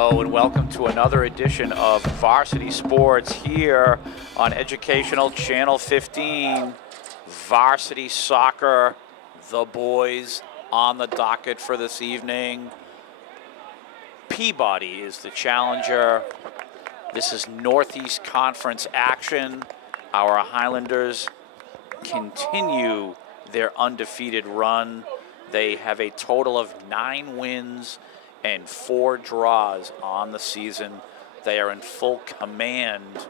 Hello and welcome to another edition of Varsity Sports here on Educational Channel 15. Varsity soccer, the boys on the docket for this evening. Peabody is the challenger. This is Northeast Conference action. Our Highlanders continue their undefeated run. They have a total of 9 wins and 4 draws on the season. They are in full command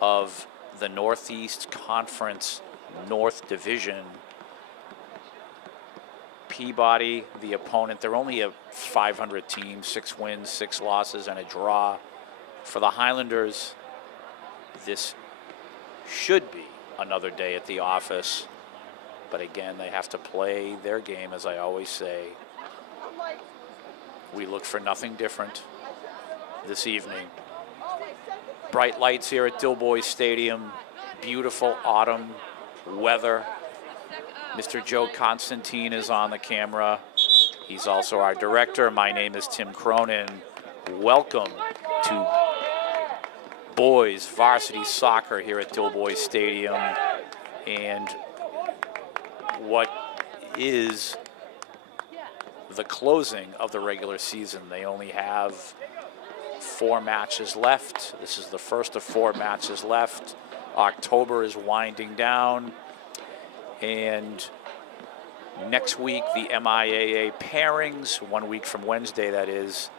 of the Northeast Conference North Division. Peabody, the opponent, they're only a 500 team, 6 wins, 6 losses, and a draw. For the Highlanders, this should be another day at the office. But again, they have to play their game, as I always say. We look for nothing different this evening. Bright lights here at Dilboy Stadium. Beautiful autumn weather. Mr. Joe Constantine is on the camera. He's also our director. My name is Tim Cronin. Welcome to boys varsity soccer here at Dilboy Stadium. And what is the closing of the regular season. They only have 4 matches left. This is the first of 4 matches left. October is winding down. And next week, the MIAA pairings, 1 week from Wednesday that is,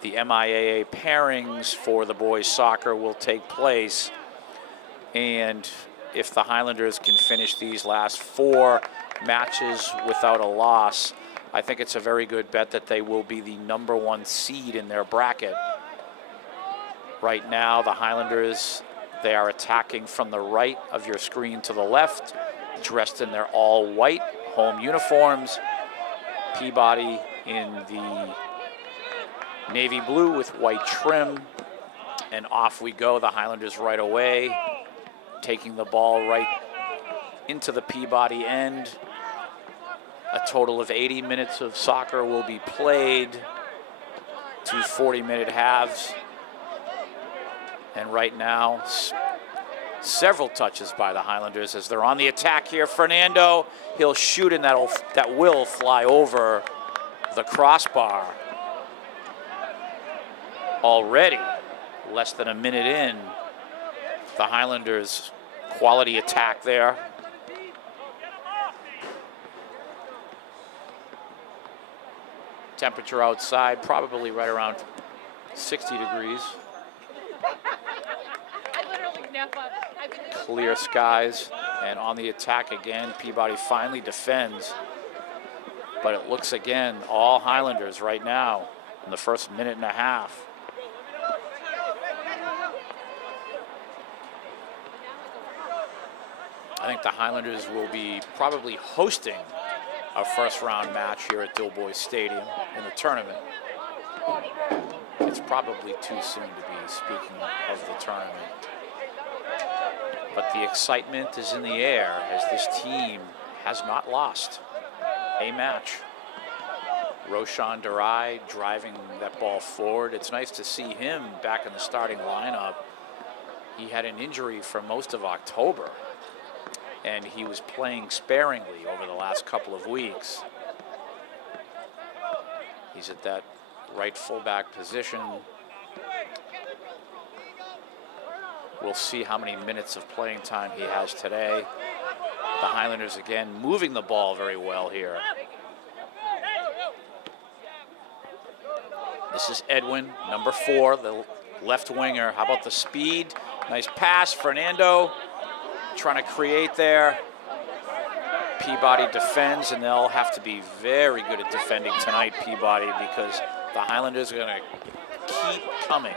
the MIAA pairings for the boys soccer will take place. And if the Highlanders can finish these last 4 matches without a loss, I think it's a very good bet that they will be the #1 seed in their bracket. Right now, the Highlanders, they are attacking from the right of your screen to the left, dressed in their all-white home uniforms. Peabody in the navy blue with white trim. And off we go, the Highlanders right away, taking the ball right into the Peabody end. A total of 80 minutes of soccer will be played, 2 40-minute halves. And right now, several touches by the Highlanders as they're on the attack here. Fernando, he'll shoot and that will fly over the crossbar. Already, less than a minute in, the Highlanders' quality attack there. Temperature outside, probably right around 60 degrees. Clear skies, and on the attack again, Peabody finally defends. But it looks again, all Highlanders right now in the first minute and a half. I think the Highlanders will be probably hosting a first-round match here at Dilboy Stadium in the tournament. It's probably too soon to be speaking of the tournament. But the excitement is in the air as this team has not lost a match. Roshan Durai driving that ball forward. It's nice to see him back in the starting lineup. He had an injury for most of October, and he was playing sparingly over the last couple of weeks. He's at that right fullback position. We'll see how many minutes of playing time he has today. The Highlanders again moving the ball very well here. This is Edwin, number 4, the left winger. How about the speed? Nice pass, Fernando. Trying to create there. Peabody defends, and they'll have to be very good at defending tonight, Peabody, because the Highlanders are going to keep coming.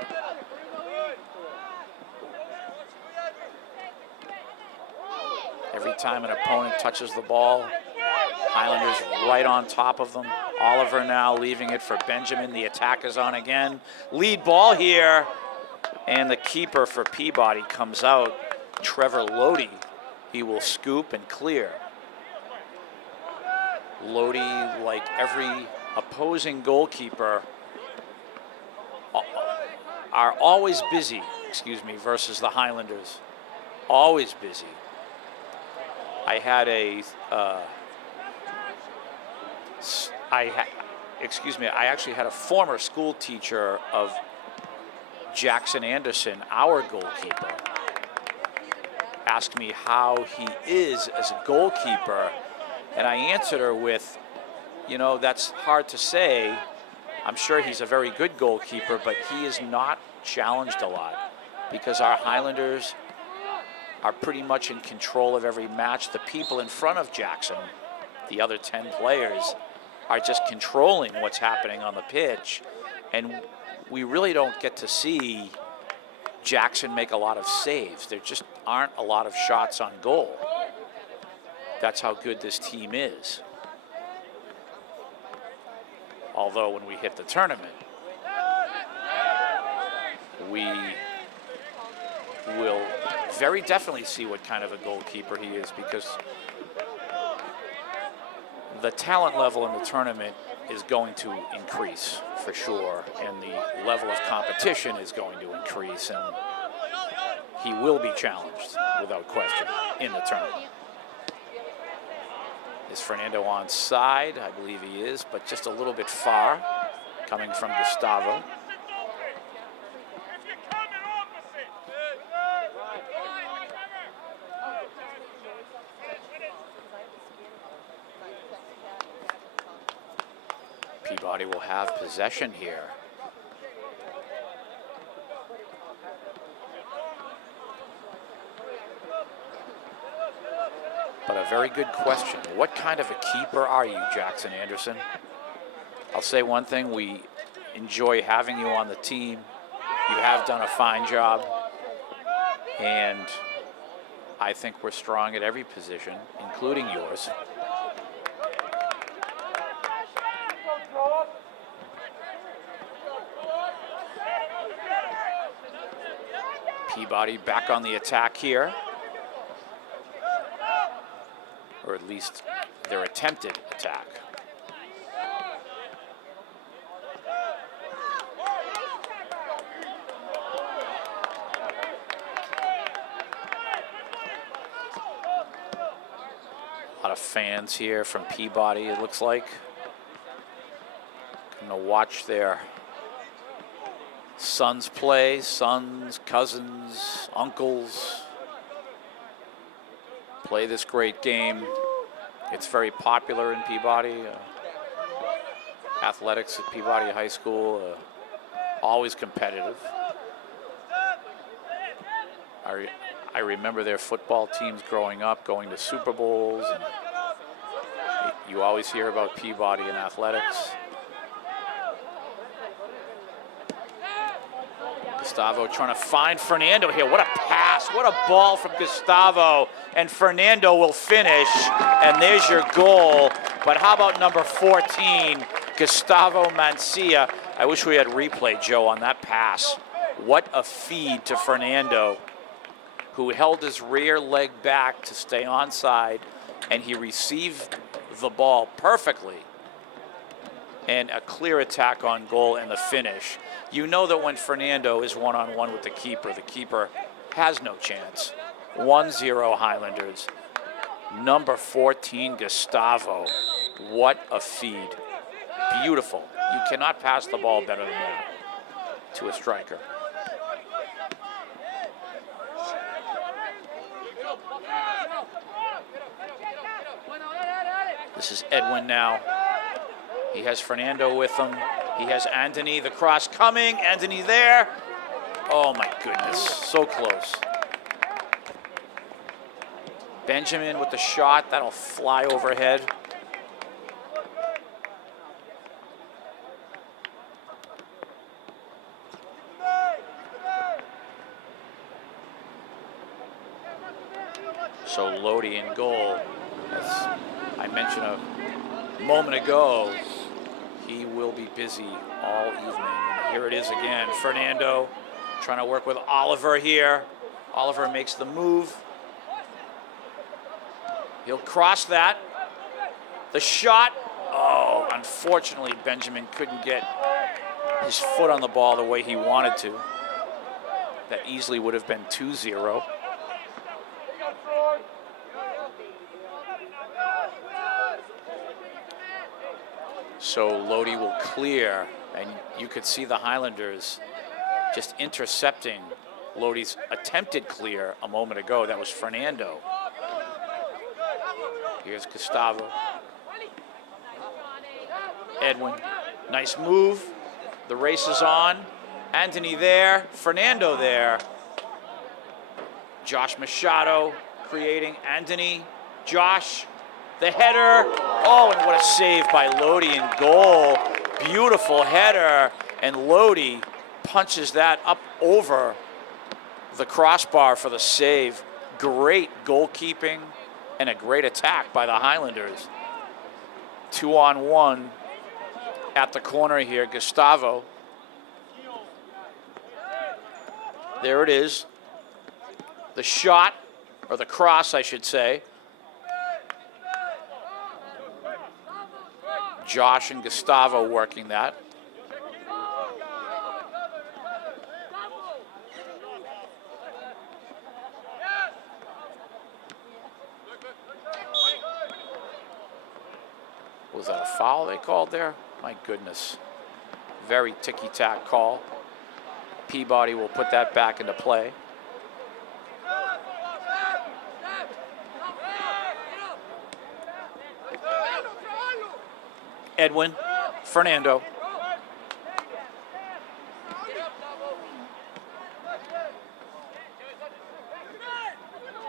Every time an opponent touches the ball, Highlanders right on top of them. Oliver now leaving it for Benjamin. The attack is on again. Lead ball here, and the keeper for Peabody comes out. Trevor Lodi, he will scoop and clear. Lodi, like every opposing goalkeeper are always busy, versus the Highlanders. Always busy. I had a, I actually had a former school teacher of Jackson Anderson, our goalkeeper, ask me how he is as a goalkeeper, and I answered her with, you know, that's hard to say. I'm sure he's a very good goalkeeper, but he is not challenged a lot because our Highlanders are pretty much in control of every match. The people in front of Jackson, the other 10 players, are just controlling what's happening on the pitch, and we really don't get to see Jackson make a lot of saves. There just aren't a lot of shots on goal. That's how good this team is. Although when we hit the tournament, we will very definitely see what kind of a goalkeeper he is, because the talent level in the tournament is going to increase for sure, and the level of competition is going to increase, and he will be challenged without question in the tournament. Is Fernando onside? I believe he is, but just a little bit far, coming from Gustavo. Peabody will have possession here. But a very good question. What kind of a keeper are you, Jackson Anderson? I'll say one thing, we enjoy having you on the team. You have done a fine job, and I think we're strong at every position, including yours. Peabody back on the attack here. Or at least their attempted attack. A lot of fans here from Peabody, it looks like. Gonna watch their sons play, sons, cousins, uncles, play this great game. It's very popular in Peabody. Athletics at Peabody High School, always competitive. I remember their football teams growing up, going to Super Bowls. And you always hear about Peabody in athletics. Gustavo trying to find Fernando here. What a pass, what a ball from Gustavo. And Fernando will finish, and there's your goal. But how about number 14, Gustavo Mancia? I wish we had replay, Joe, on that pass. What a feed to Fernando, who held his rear leg back to stay onside, and he received the ball perfectly. And a clear attack on goal and the finish. You know that when Fernando is one-on-one with the keeper has no chance. 1-0 Highlanders. Number 14, Gustavo. What a feed. Beautiful. You cannot pass the ball better than that to a striker. This is Edwin now. He has Fernando with him. He has Anthony, the cross coming. Anthony there. Oh my goodness, so close. Benjamin with the shot, that'll fly overhead. So Lodi in goal. As I mentioned a moment ago, he will be busy all evening. And here it is again. Fernando trying to work with Oliver here. Oliver makes the move. He'll cross that. The shot. Oh, unfortunately, Benjamin couldn't get his foot on the ball the way he wanted to. That easily would have been 2-0. So Lodi will clear, and you could see the Highlanders just intercepting Lodi's attempted clear a moment ago. That was Fernando. Here's Gustavo. Edwin, nice move. The race is on. Anthony there, Fernando there. Josh Machado creating Anthony. Josh, the header. Oh, and what a save by Lodi in goal. Beautiful header. And Lodi punches that up over the crossbar for the save. Great goalkeeping and a great attack by the Highlanders. 2-on-1 at the corner here. Gustavo. There it is. The shot, or the cross, I should say. Josh and Gustavo working that. Was that a foul they called there? My goodness. Very ticky-tack call. Peabody will put that back into play. Edwin, Fernando.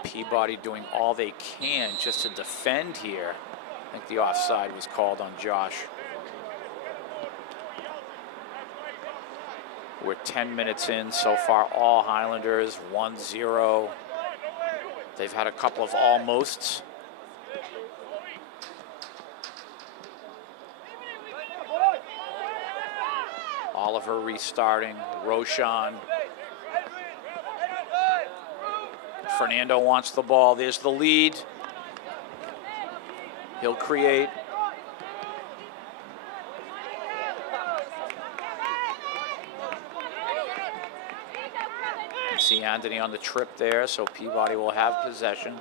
Peabody doing all they can just to defend here. I think the offside was called on Josh. We're 10 minutes in so far, all Highlanders, 1-0. They've had a couple of almosts. Oliver restarting, Roshan. Fernando wants the ball, there's the lead. He'll create. You see Anthony on the trip there, so Peabody will have possession.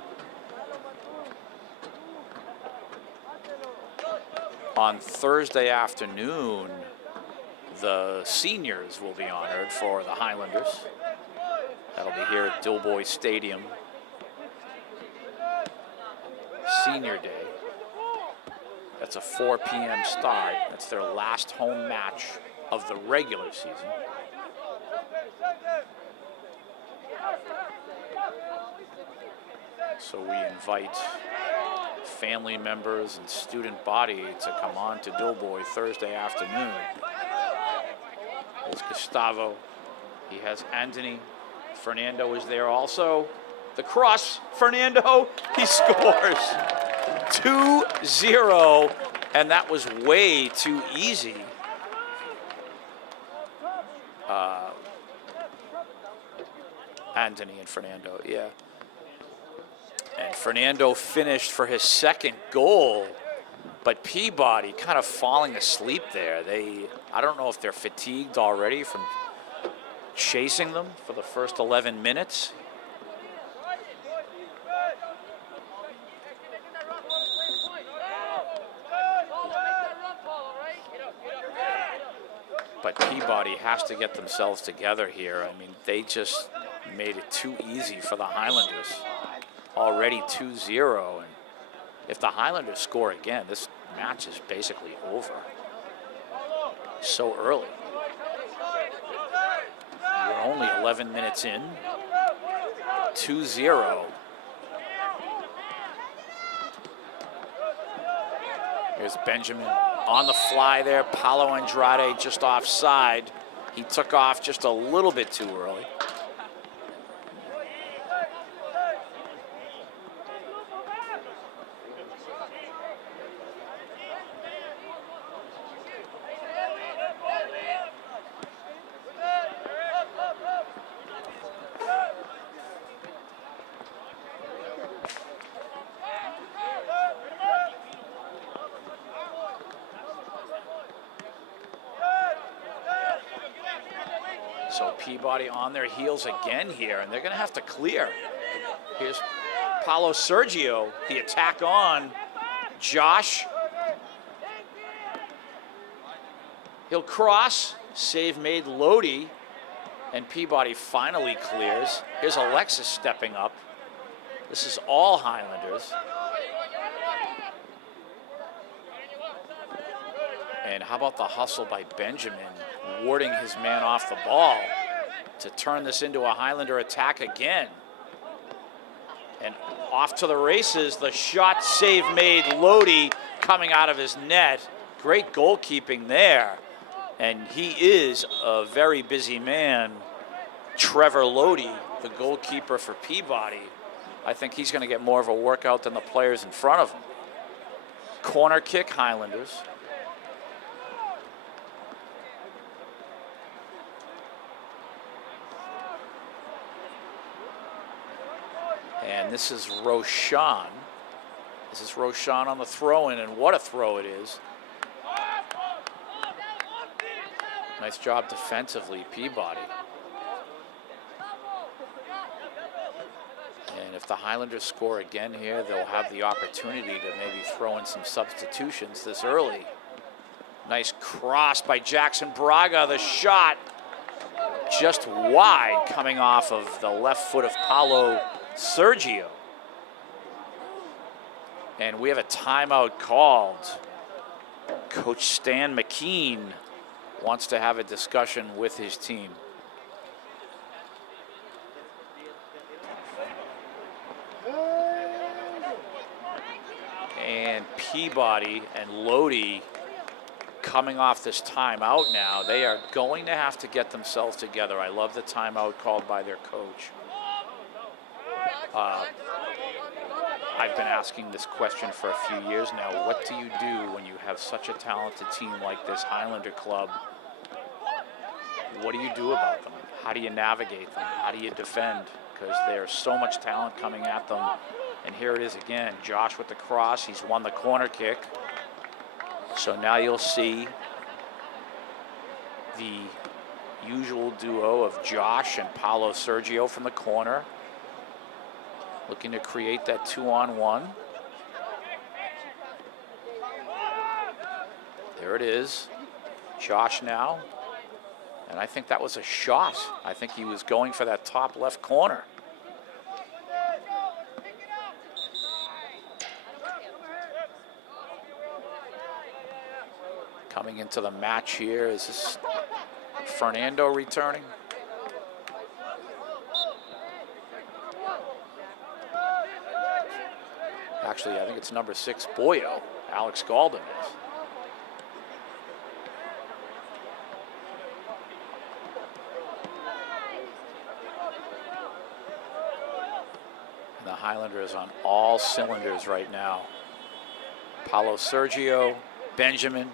On Thursday afternoon, the seniors will be honored for the Highlanders. That'll be here at Dilboy Stadium. Senior Day. That's a 4 p.m. start. That's their last home match of the regular season. So we invite family members and student body to come on to Dilboy Thursday afternoon. There's Gustavo. He has Anthony. Fernando is there also. The cross, Fernando, he scores. 2-0, and that was way too easy. Anthony and Fernando, yeah. And Fernando finished for his second goal, but Peabody kind of falling asleep there. I don't know if they're fatigued already from chasing them for the first 11 minutes. But Peabody has to get themselves together here. I mean, they just made it too easy for the Highlanders. Already 2-0, and if the Highlanders score again, this match is basically over. So early. We're only 11 minutes in. 2-0. Here's Benjamin on the fly there. Paulo Andrade just offside. He took off just a little bit too early. So Peabody on their heels again here, and they're going to have to clear. Here's Paulo Sergio, the attack on Josh. He'll cross, save made Lodi, and Peabody finally clears. Here's Alexis stepping up. This is all Highlanders. And how about the hustle by Benjamin, warding his man off the ball to turn this into a Highlander attack again. And off to the races, the shot save made Lodi coming out of his net. Great goalkeeping there. And he is a very busy man. Trevor Lodi, the goalkeeper for Peabody. I think he's going to get more of a workout than the players in front of him. Corner kick, Highlanders. And this is Roshan. This is Roshan on the throw-in, and what a throw it is. Nice job defensively, Peabody. And if the Highlanders score again here, they'll have the opportunity to maybe throw in some substitutions this early. Nice cross by Jackson Braga. The shot just wide, coming off of the left foot of Paulo Sergio. And we have a timeout called. Coach Stan McKean wants to have a discussion with his team. And Peabody and Lodi coming off this timeout now. They are going to have to get themselves together. I love the timeout called by their coach. I've been asking this question for a few years now. What do you do when you have such a talented team like this Highlander club? What do you do about them? How do you navigate them? How do you defend? Because there's so much talent coming at them. And here it is again. Josh with the cross. He's won the corner kick. So now you'll see the usual duo of Josh and Paulo Sergio from the corner, looking to create that 2-on-1. There it is. Josh now. And I think that was a shot. I think he was going for that top left corner. Coming into the match here, is this Fernando returning? Actually, I think it's number 6, Boyo. Alex Galden is. And the Highlanders on all cylinders right now. Paulo Sergio, Benjamin.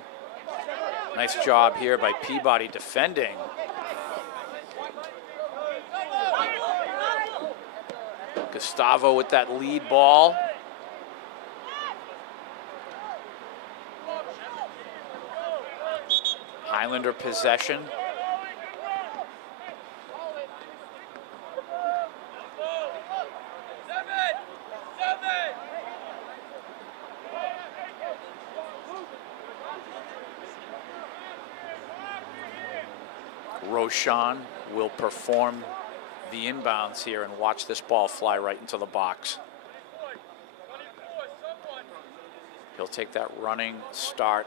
Nice job here by Peabody defending. Gustavo with that lead ball. Highlander possession. Roshan will perform the inbounds here and watch this ball fly right into the box. He'll take that running start.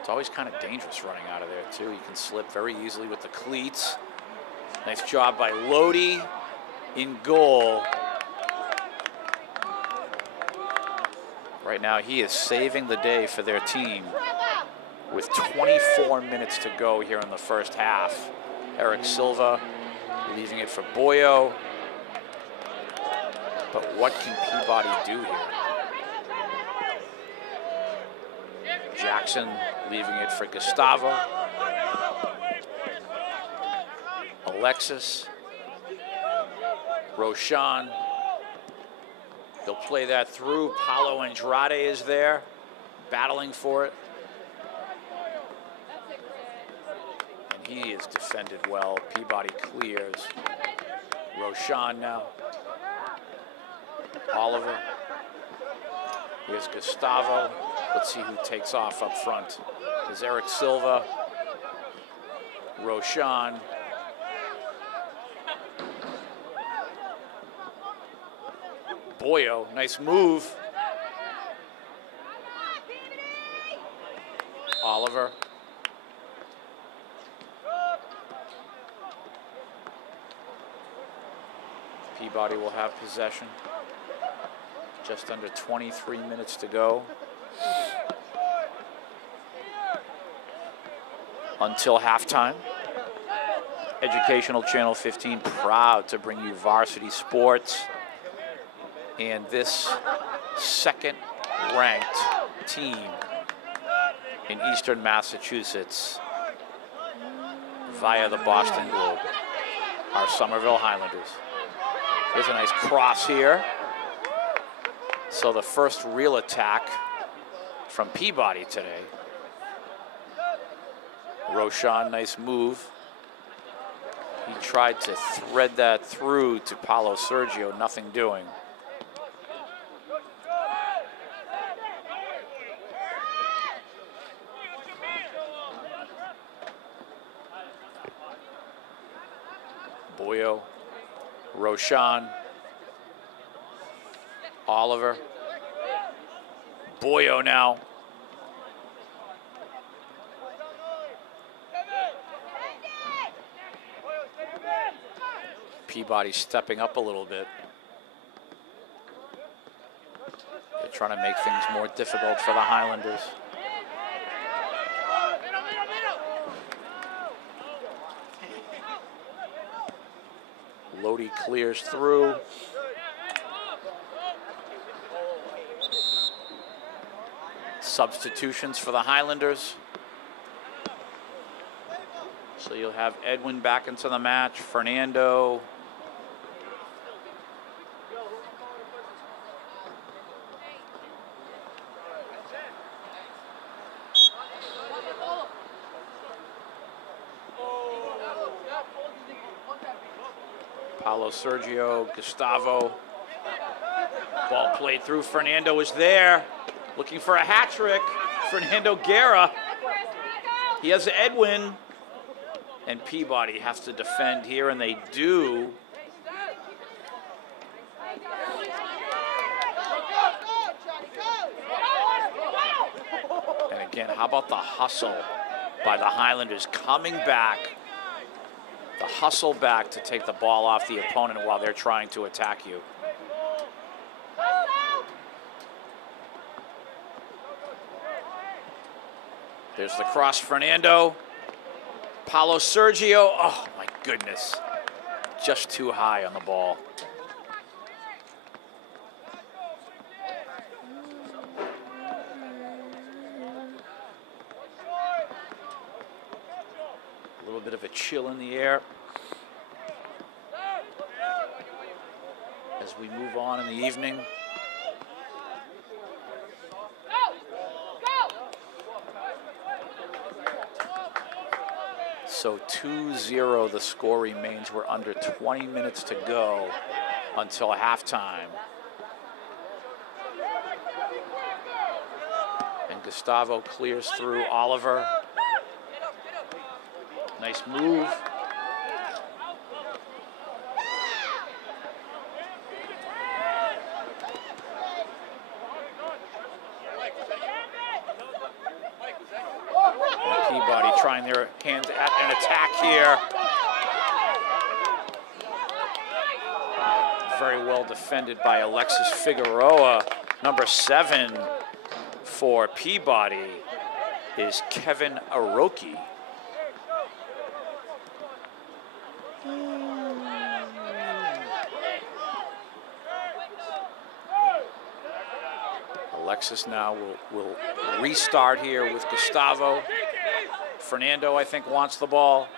It's always kind of dangerous running out of there too. You can slip very easily with the cleats. Nice job by Lodi in goal. Right now he is saving the day for their team with 24 minutes to go here in the first half. Eric Silva leaving it for Boyo. But what can Peabody do here? Jackson leaving it for Gustavo. Alexis. Roshan. He'll play that through. Paulo Andrade is there, battling for it. And He is defended well. Peabody clears. Roshan now. Oliver. Here's Gustavo. Let's see who takes off up front. There's Eric Silva. Roshan. Boyo, nice move. Oliver. Peabody will have possession. Just under 23 minutes to go until halftime. Educational Channel 15 proud to bring you varsity sports. And this second-ranked team in Eastern Massachusetts via the Boston Globe, our Somerville Highlanders. Here's a nice cross here. So the first real attack from Peabody today. Roshan, nice move. He tried to thread that through to Paulo Sergio, nothing doing. Boyo, Roshan, Oliver, Boyo now. Peabody stepping up a little bit. They're trying to make things more difficult for the Highlanders. Lodi clears through. Substitutions for the Highlanders. So you'll have Edwin back into the match, Fernando. Paulo Sergio, Gustavo. Ball played through. Fernando was there, looking for a hat trick. Fernando Guerra. He has Edwin. And Peabody has to defend here, and they do. And again, how about the hustle by the Highlanders coming back? The hustle back to take the ball off the opponent while they're trying to attack you. There's the cross, Fernando. Paulo Sergio, oh my goodness. Just too high on the ball. A little bit of a chill in the air as we move on in the evening. So 2-0 the score remains. We're under 20 minutes to go until halftime. And Gustavo clears through Oliver. Nice move. Peabody trying their hand at an attack here. Very well defended by Alexis Figueroa. Number 7 for Peabody is Kevin Aroki. Alexis now will restart here with Gustavo. Fernando, I think, wants the ball.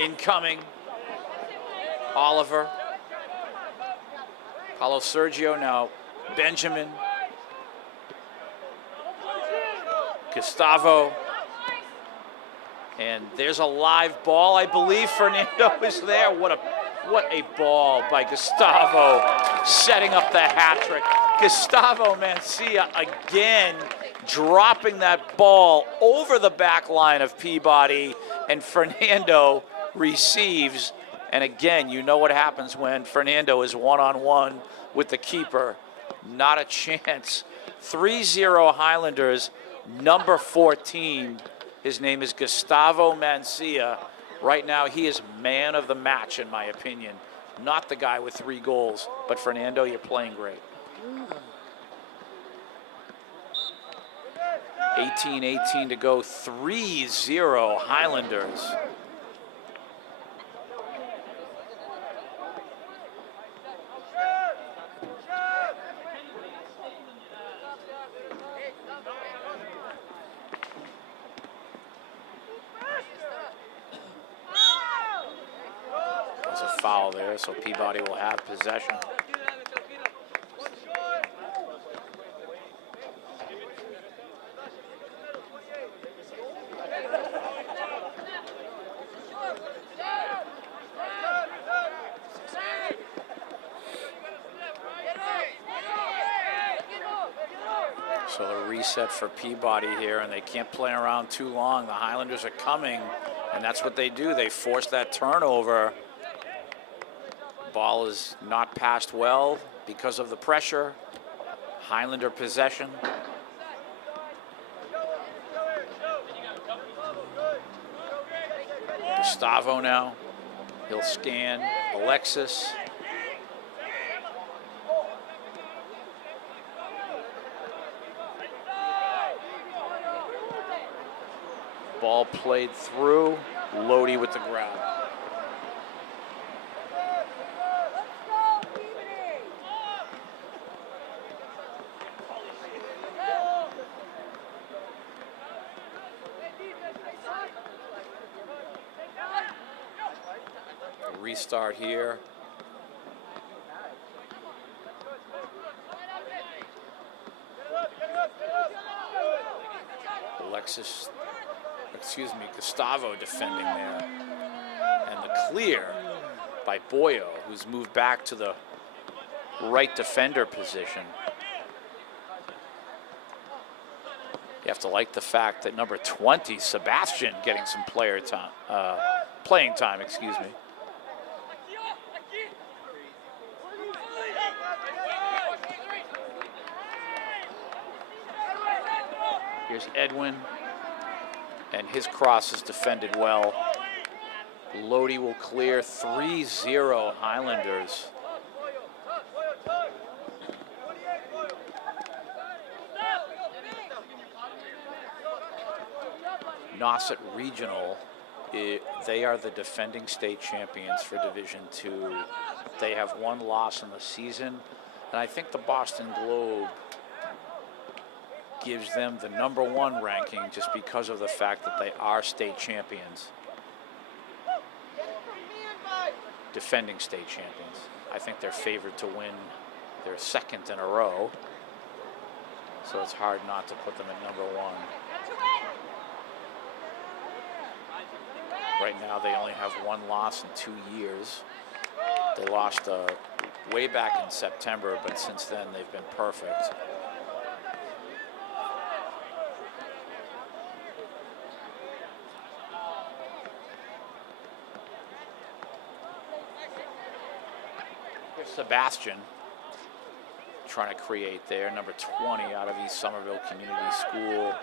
Incoming. Oliver. Paulo Sergio now. Benjamin. Gustavo. And there's a live ball. I believe Fernando is there. What a ball by Gustavo, setting up the hat trick. Gustavo Mencia again dropping that ball over the back line of Peabody, and Fernando receives. And again, you know what happens when Fernando is one-on-one with the keeper. Not a chance. 3-0 Highlanders, number 14. His name is Gustavo Mencia. Right now, he is man of the match, in my opinion. Not the guy with 3 goals, but Fernando, you're playing great. 18-18 to go, 3-0 Highlanders. There's a foul there, so Peabody will have possession. So the reset for Peabody here, and they can't play around too long. The Highlanders are coming, and that's what they do. They force that turnover. Ball is not passed well because of the pressure. Highlander possession. Gustavo now. He'll scan. Alexis. Ball played through. Lodi with the grab. Restart here. Gustavo defending there. And the clear by Boyo, who's moved back to the right defender position. You have to like the fact that number 20, Sebastian, getting some playing time, excuse me. Here's Edwin, and his cross is defended well. Lodi will clear. 3-0 Highlanders. Nauset Regional, they are the defending state champions for Division II. They have 1 loss in the season, and I think the Boston Globe gives them the #1 ranking just because of the fact that they are state champions. Defending state champions. I think they're favored to win their 2nd in a row, so it's hard not to put them at #1. Right now, they only have 1 loss in 2 years. They lost way back in September, but since then, they've been perfect. Here's Sebastian trying to create there, number 20 out of East Somerville Community School.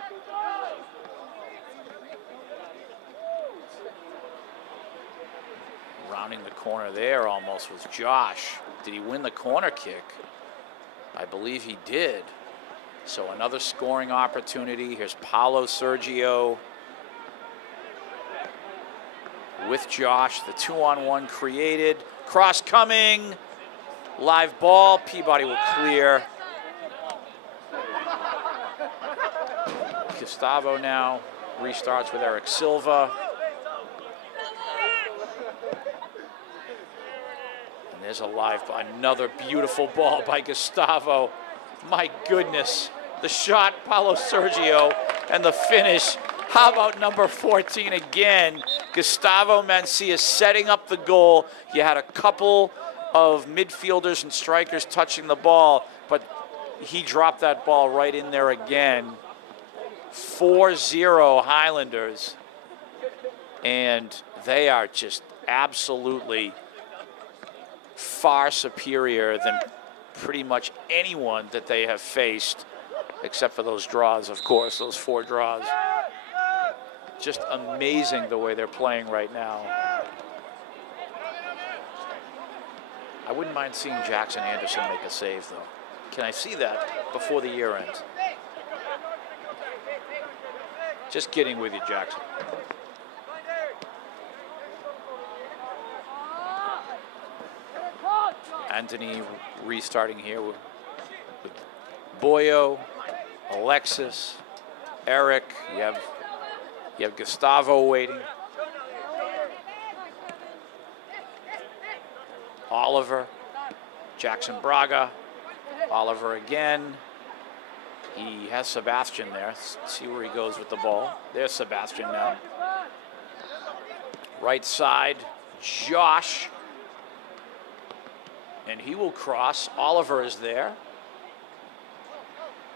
Rounding the corner there almost was Josh. Did he win the corner kick? I believe he did. So another scoring opportunity. Here's Paolo Sergio with Josh. The 2-on-1 created. Cross coming. Live ball. Peabody will clear. Gustavo now restarts with Eric Silva. There's a live ball. Another beautiful ball by Gustavo. My goodness. The shot, Paulo Sergio, and the finish, How about number 14 again? Gustavo Mancia setting up the goal. You had a couple of midfielders and strikers touching the ball, but he dropped that ball right in there again. 4-0 Highlanders. And they are just absolutely far superior than pretty much anyone that they have faced, except for those draws, of course, those 4 draws. Just amazing the way they're playing right now. I wouldn't mind seeing Jackson Anderson make a save, though. Can I see that before the year ends? Just kidding with you, Jackson. Anthony restarting here with Boyo, Alexis, Eric. You have Gustavo waiting. Oliver, Jackson Braga, Oliver again. He has Sebastian there. Let's see where he goes with the ball. There's Sebastian now. Right side, Josh. And he will cross. Oliver is there.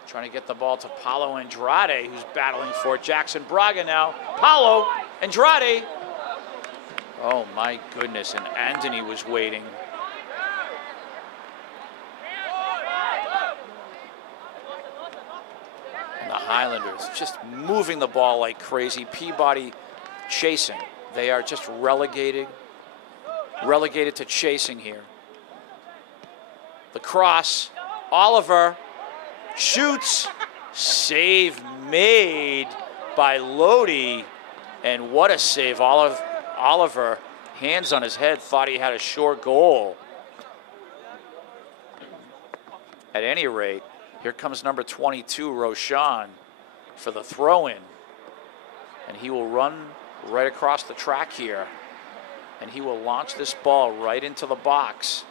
Trying to get the ball to Paulo Andrade, who's battling for it. Jackson Braga now. Paulo Andrade. Oh, my goodness. And Anthony was waiting. And the Highlanders just moving the ball like crazy. Peabody chasing. They are just relegated to chasing here. The cross. Oliver shoots. Save made by Lodi. And what a save. Oliver, hands on his head, thought he had a short goal. At any rate, here comes number 22, Roshan, for the throw-in. And he will run right across the track here. And he will launch this ball right into the box.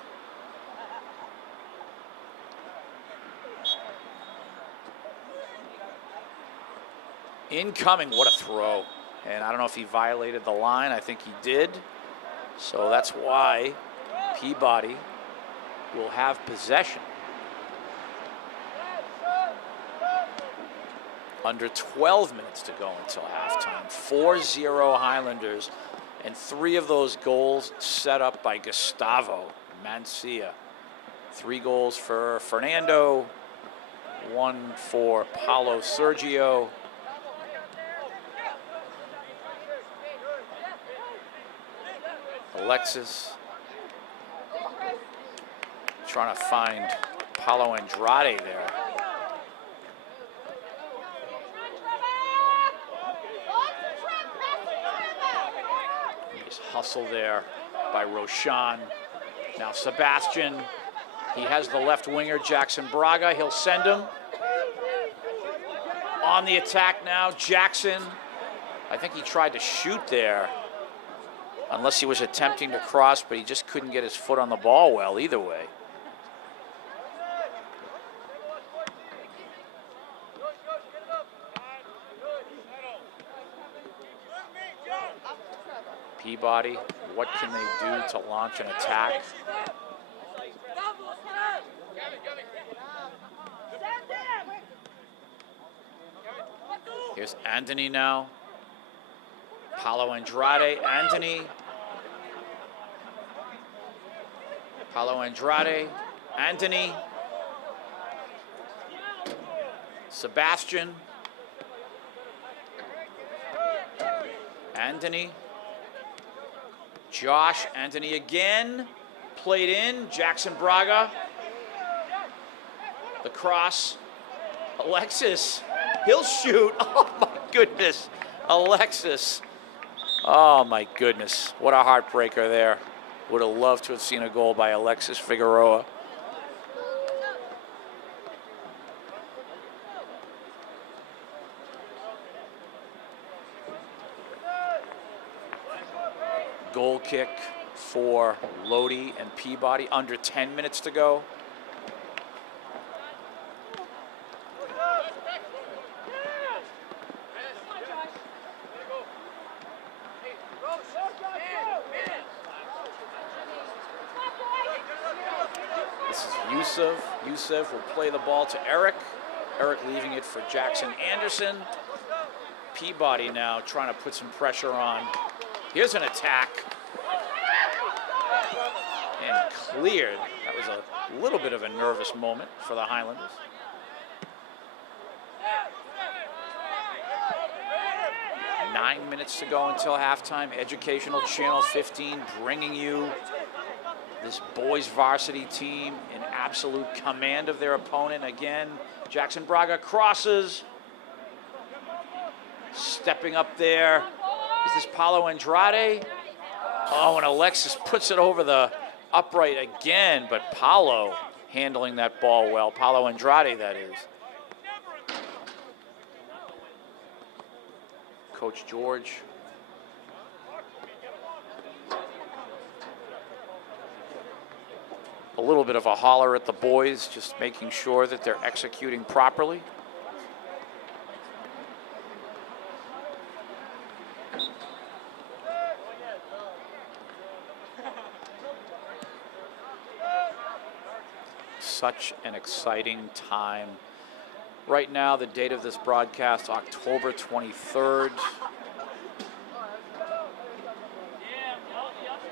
Incoming, what a throw. And I don't know if he violated the line. I think he did. So that's why Peabody will have possession. Under 12 minutes to go until halftime. 4-0 Highlanders. And 3 of those goals set up by Gustavo Mancia. 3 goals for Fernando. 1 for Paulo Sergio. Alexis trying to find Paulo Andrade there. He's hustled there by Roshan. Now Sebastian, he has the left winger, Jackson Braga. He'll send him. On the attack now, Jackson. I think he tried to shoot there. Unless he was attempting to cross, but he just couldn't get his foot on the ball well, either way. Peabody, what can they do to launch an attack? Here's Anthony now. Paulo Andrade, Anthony. Paulo Andrade, Anthony. Sebastian. Anthony. Josh, Anthony again. Played in, Jackson Braga. The cross. Alexis, he'll shoot. Oh my goodness, Alexis. Oh my goodness, what a heartbreaker there. Would have loved to have seen a goal by Alexis Figueroa. Goal kick for Lodi and Peabody, under 10 minutes to go. Yusuf. Yusuf will play the ball to Eric. Eric leaving it for Jackson Anderson. Peabody now trying to put some pressure on. Here's an attack. And cleared. That was a little bit of a nervous moment for the Highlanders. Nine minutes to go until halftime. Educational Channel 15 bringing you this boys varsity team in absolute command of their opponent. Again, Jackson Braga crosses. Stepping up there. Is this Paulo Andrade? Oh, and Alexis puts it over the upright again, but Paulo handling that ball well. Paulo Andrade, that is. Coach George. A little bit of a holler at the boys, just making sure that they're executing properly. Such an exciting time. Right now, the date of this broadcast, October 23rd.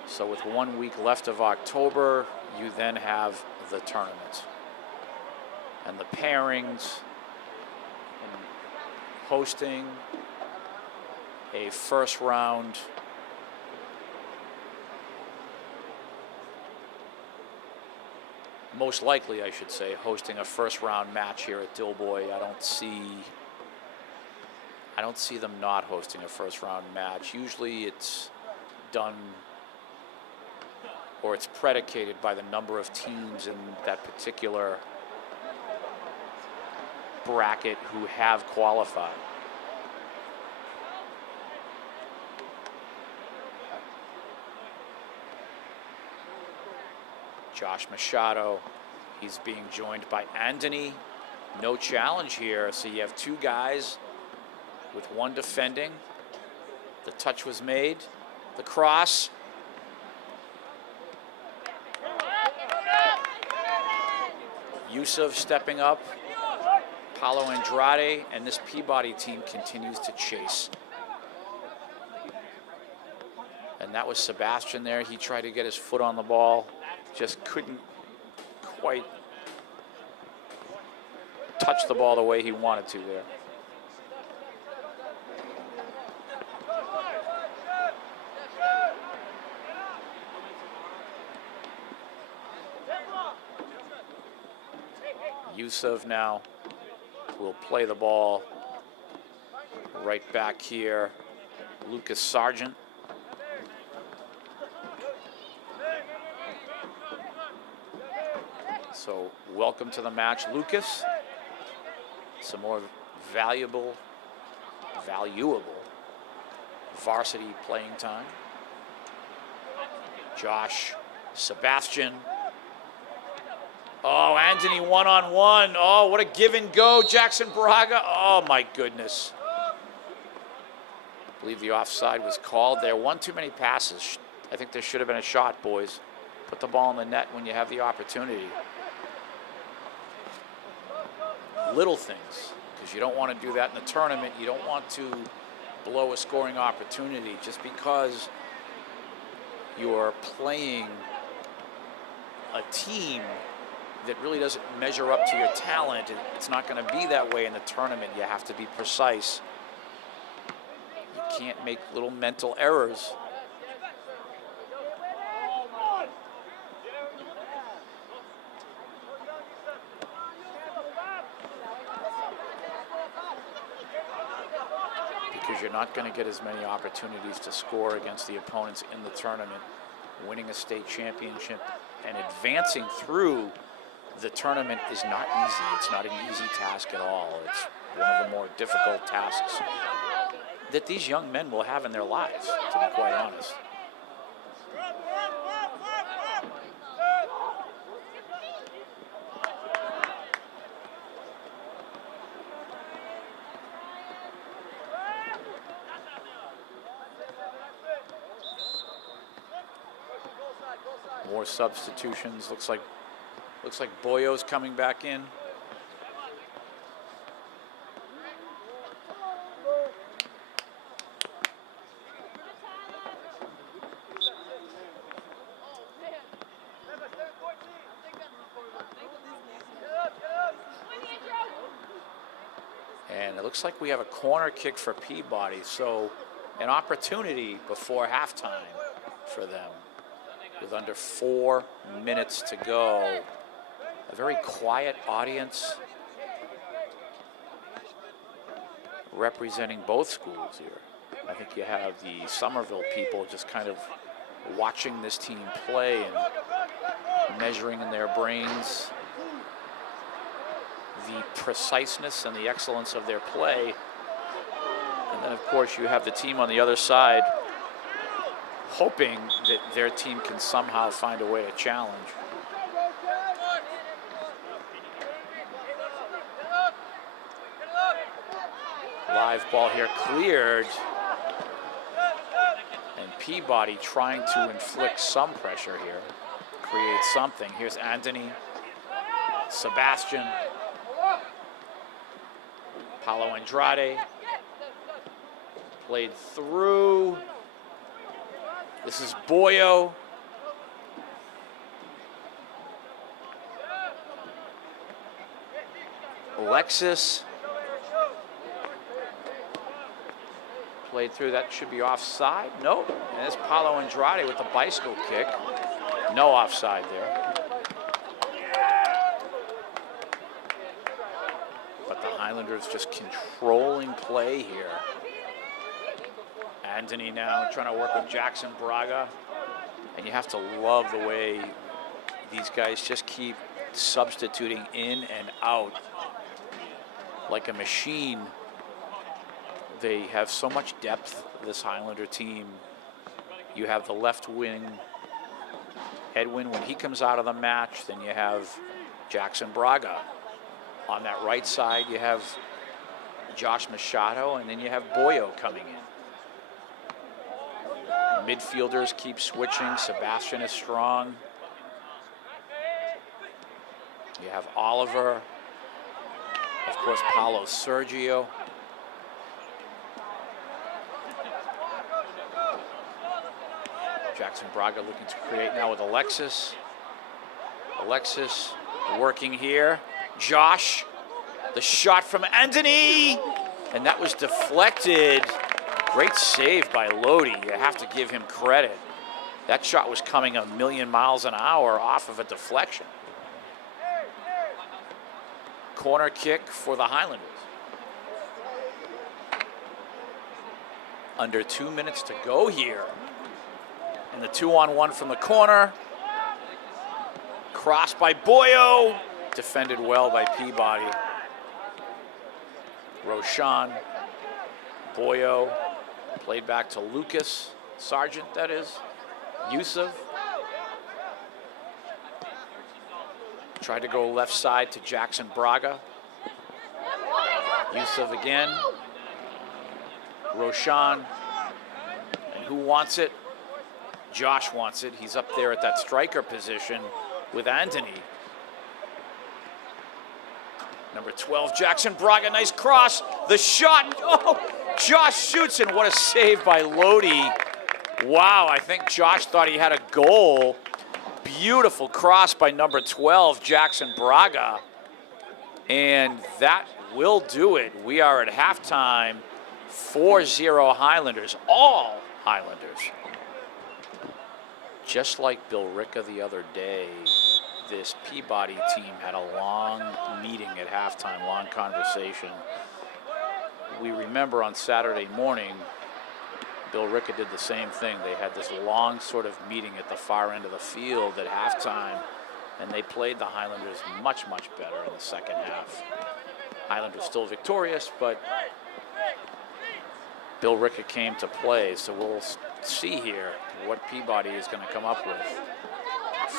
So with 1 week left of October, you then have the tournament. And the pairings, and hosting a first round most likely, I should say, hosting a first-round match here at Dilboy. I don't see them not hosting a first-round match. Usually, it's done, or it's predicated by the number of teams in that particular bracket who have qualified. Josh Machado, he's being joined by Anthony. No challenge here, so you have two guys with one defending. The touch was made, the cross. Yusuf stepping up, Paulo Andrade, and this Peabody team continues to chase. And that was Sebastian there. He tried to get his foot on the ball. Just couldn't quite touch the ball the way he wanted to there. Yusuf now will play the ball right back here. Lucas Sargent. So welcome to the match, Lucas. Some more valuable varsity playing time. Josh, Sebastian. Oh, Anthony one-on-one. Oh, what a give and go, Jackson Braga. Oh, my goodness. I believe the offside was called there. One too many passes. I think there should have been a shot, boys. Put the ball in the net when you have the opportunity. Little things, because you don't want to do that in the tournament. You don't want to blow a scoring opportunity just because you're playing a team that really doesn't measure up to your talent. It's not going to be that way in the tournament. You have to be precise. You can't make little mental errors. Because you're not going to get as many opportunities to score against the opponents in the tournament. Winning a state championship and advancing through the tournament is not easy. It's not an easy task at all. It's one of the more difficult tasks that these young men will have in their lives, to be quite honest. More substitutions. Looks Looks like Boyo's coming back in. And it looks like we have a corner kick for Peabody, so an opportunity before halftime for them with under 4 minutes to go. A very quiet audience representing both schools here. I think you have the Somerville people just kind of watching this team play and measuring in their brains the preciseness and the excellence of their play. And then, of course, you have the team on the other side hoping that their team can somehow find a way to challenge. Live ball here cleared. And Peabody trying to inflict some pressure here, create something. Here's Anthony, Sebastian, Paulo Andrade, played through. This is Boyo. Alexis. Played through, that should be offside. Nope. And it's Paulo Andrade with the bicycle kick. No offside there. But the Highlanders just controlling play here. Anthony now trying to work with Jackson Braga. And you have to love the way these guys just keep substituting in and out like a machine. They have so much depth, this Highlander team. You have the left wing, Edwin, when he comes out of the match, then you have Jackson Braga. On that right side, you have Josh Machado, and then you have Boyo coming in. Midfielders keep switching. Sebastian is strong. You have Oliver. Of course, Paulo Sergio. Jackson Braga looking to create now with Alexis. Alexis working here. Josh, the shot from Anthony, and that was deflected. Great save by Lodi. You have to give him credit. That shot was coming a million miles an hour off of a deflection. Corner kick for the Highlanders. Under 2 minutes to go here. And the 2-on-1 from the corner. Cross by Boyo. Defended well by Peabody. Roshan. Boyo. Played back to Lucas. Sargent, that is. Yusuf. Tried to go left side to Jackson Braga. Yusuf again. Roshan. And who wants it? Josh wants it. He's up there at that striker position with Anthony. Number 12, Jackson Braga, nice cross. The shot, oh, Josh shoots, and what a save by Lodi. Wow, I think Josh thought he had a goal. Beautiful cross by number 12, Jackson Braga. And that will do it. We are at halftime, 4-0 Highlanders, all Highlanders. Just like Bill Ricca the other day, this Peabody team had a long meeting at halftime, long conversation. We remember on Saturday morning, Bill Ricca did the same thing. They had this long sort of meeting at the far end of the field at halftime, and they played the Highlanders much, much better in the second half. Highlanders still victorious, but Bill Ricca came to play, so we'll see here what Peabody is going to come up with.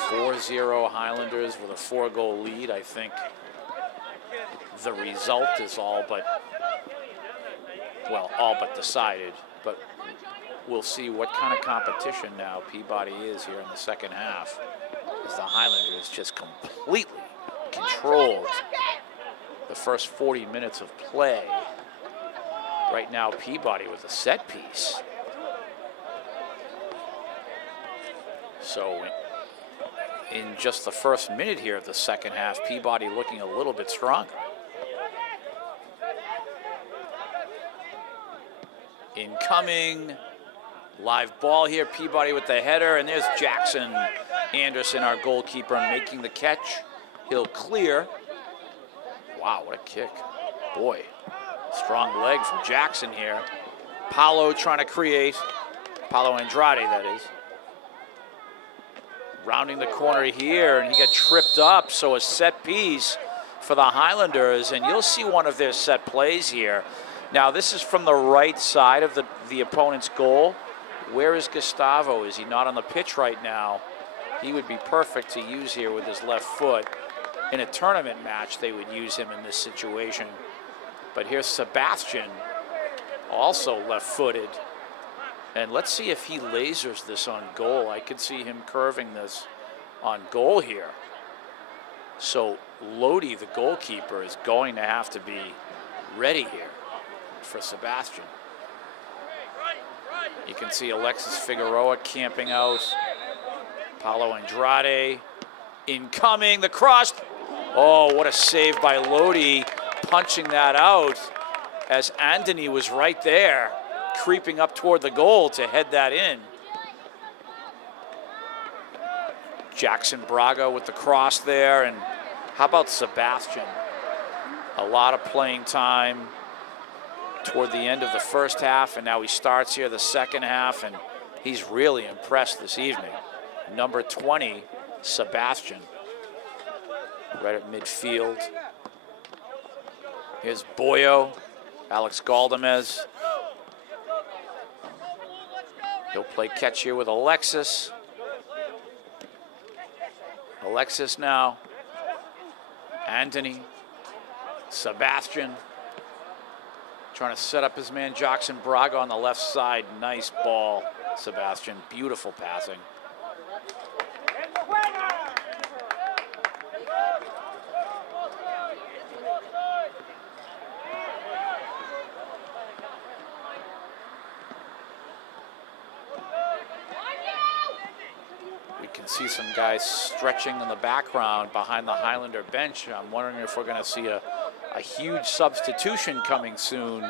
4-0 Highlanders with a 4-goal lead. I think the result is all but decided, but we'll see what kind of competition now Peabody is here in the second half, as the Highlanders just completely controlled the first 40 minutes of play. Right now, Peabody with a set piece. So in just the first minute here of the second half, Peabody looking a little bit stronger. Incoming, live ball here, Peabody with the header, and there's Jackson Anderson, our goalkeeper, making the catch. He'll clear. Wow, what a kick. Boy, strong leg from Jackson here. Paulo trying to create. Paulo Andrade, that is. Rounding the corner here, and he got tripped up, so a set piece for the Highlanders, and you'll see one of their set plays here. Now, this is from the right side of the opponent's goal. Where is Gustavo? Is he not on the pitch right now? He would be perfect to use here with his left foot. In a tournament match, they would use him in this situation. But here's Sebastian, also left-footed. And let's see if he lasers this on goal. I could see him curving this on goal here. So Lodi, the goalkeeper, is going to have to be ready here for Sebastian. You can see Alexis Figueroa camping out. Paulo Andrade incoming, the cross. Oh, what a save by Lodi, punching that out as Anthony was right there, creeping up toward the goal to head that in. Jackson Braga with the cross there, and how about Sebastian? A lot of playing time toward the end of the first half, and now he starts here the second half, and he's really impressed this evening. Number 20, Sebastian, right at midfield. Here's Boyo, Alex Galdamez. He'll play catch here with Alexis. Alexis now. Anthony. Sebastian. Trying to set up his man Jackson Braga on the left side. Nice ball, Sebastian. Beautiful passing. We can see some guys stretching in the background behind the Highlander bench. I'm wondering if we're going to see a huge substitution coming soon.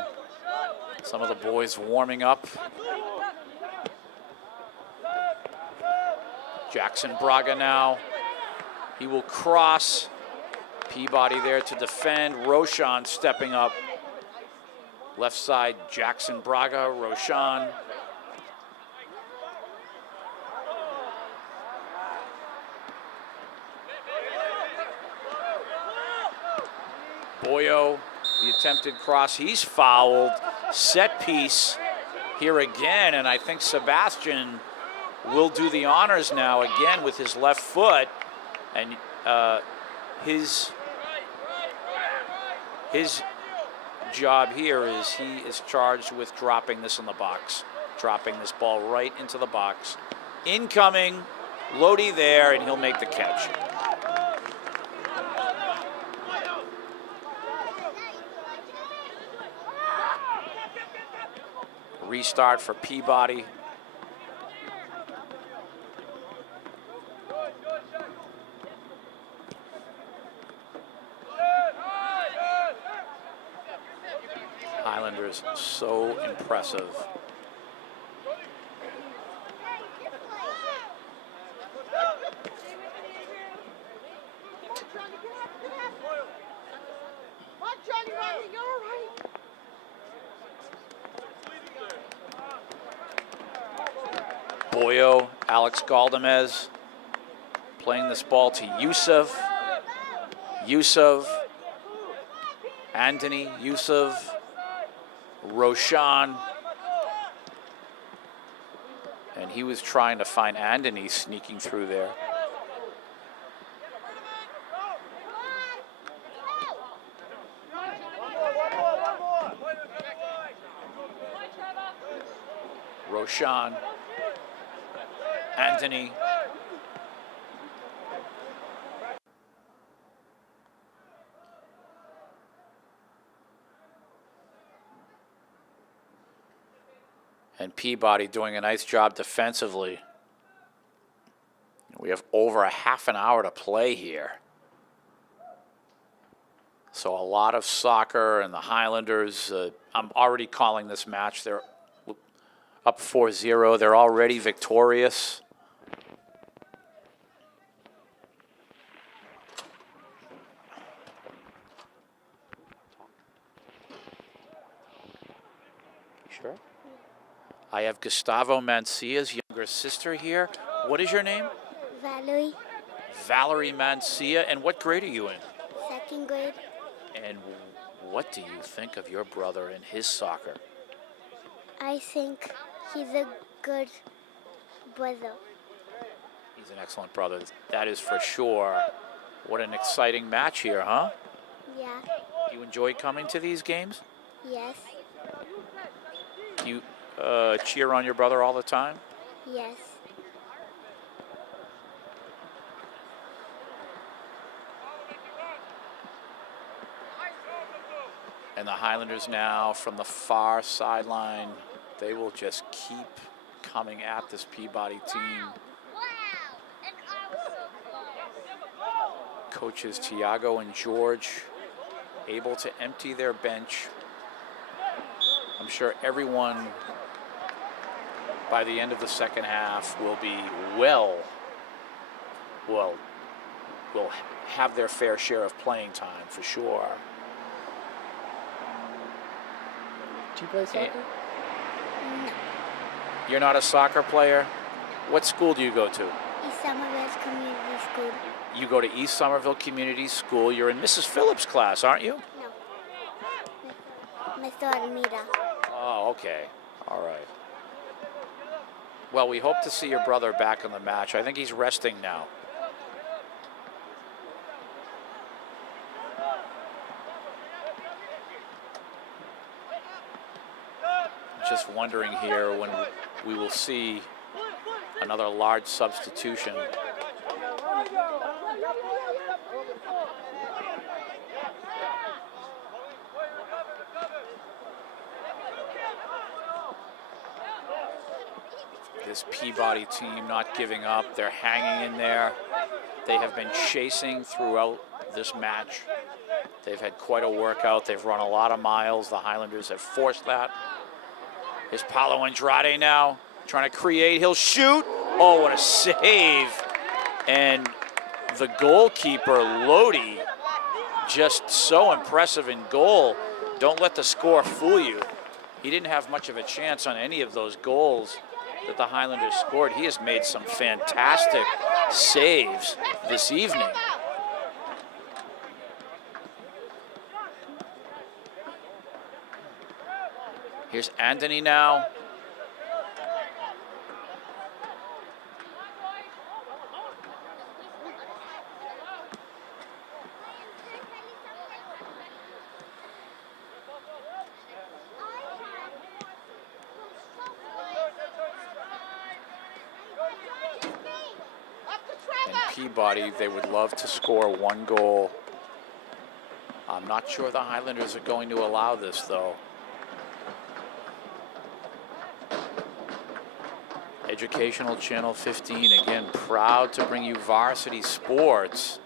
Some of the boys warming up. Jackson Braga now. He will cross. Peabody there to defend. Roshan stepping up. Left side, Jackson Braga, Roshan. Boyo, the attempted cross, he's fouled. Set piece here again, and I think Sebastian will do the honors now again with his left foot, and his job here is he is charged with dropping this in the box, dropping this ball right into the box. Incoming, Lodi there, and he'll make the catch. Restart for Peabody. Highlanders so impressive. Boyo, Alex Galdamez playing this ball to Yusuf. Yusuf, Anthony, Yusuf, Roshan. And he was trying to find Anthony sneaking through there. Roshan. Anthony. And Peabody doing a nice job defensively. We have over a half an hour to play here. So a lot of soccer, and the Highlanders, I'm already calling this match. They're up 4-0. They're already victorious. Sure. I have Gustavo Mancia's younger sister here. What is your name? Valerie. Valerie Mancia. And what grade are you in? Second grade. And what do you think of your brother and his soccer? I think he's a good brother. He's an excellent brother. That is for sure. What an exciting match here, huh? Yeah. Do you enjoy coming to these games? Yes. Do you cheer on your brother all the time? Yes. And the Highlanders now from the far sideline, they will just keep coming at this Peabody team. Coaches Tiago and George able to empty their bench. I'm sure everyone by the end of the second half will be will have their fair share of playing time for sure. Do you play soccer? No. You're not a soccer player? What school do you go to? East Somerville Community School. You go to East Somerville Community School. You're in Mrs. Phillips' class, aren't you? No. Mr. Alameda. Oh, okay. All right. Well, we hope to see your brother back in the match. I think he's resting now. Just wondering here when we will see another large substitution. This Peabody team not giving up. They're hanging in there. They have been chasing throughout this match. They've had quite a workout. They've run a lot of miles. The Highlanders have forced that. Here's Paulo Andrade now trying to create. He'll shoot. Oh, what a save. And the goalkeeper, Lodi, just so impressive in goal. Don't let the score fool you. He didn't have much of a chance on any of those goals that the Highlanders scored. He has made some fantastic saves this evening. Here's Anthony now. And Peabody, they would love to score one goal. I'm not sure the Highlanders are going to allow this, though. Educational Channel 15, again, proud to bring you varsity sports.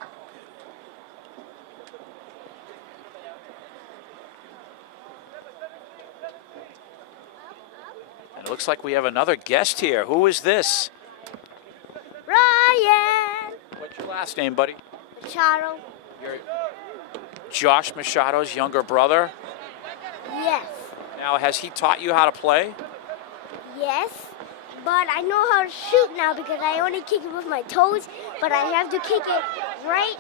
And it looks like we have another guest here. Who is this? Ryan. What's your last name, buddy? Machado. You're Josh Machado's younger brother. Yes. Now, has he taught you how to play? Yes. But I know how to shoot now because I only kick it with my toes, but I have to kick it right,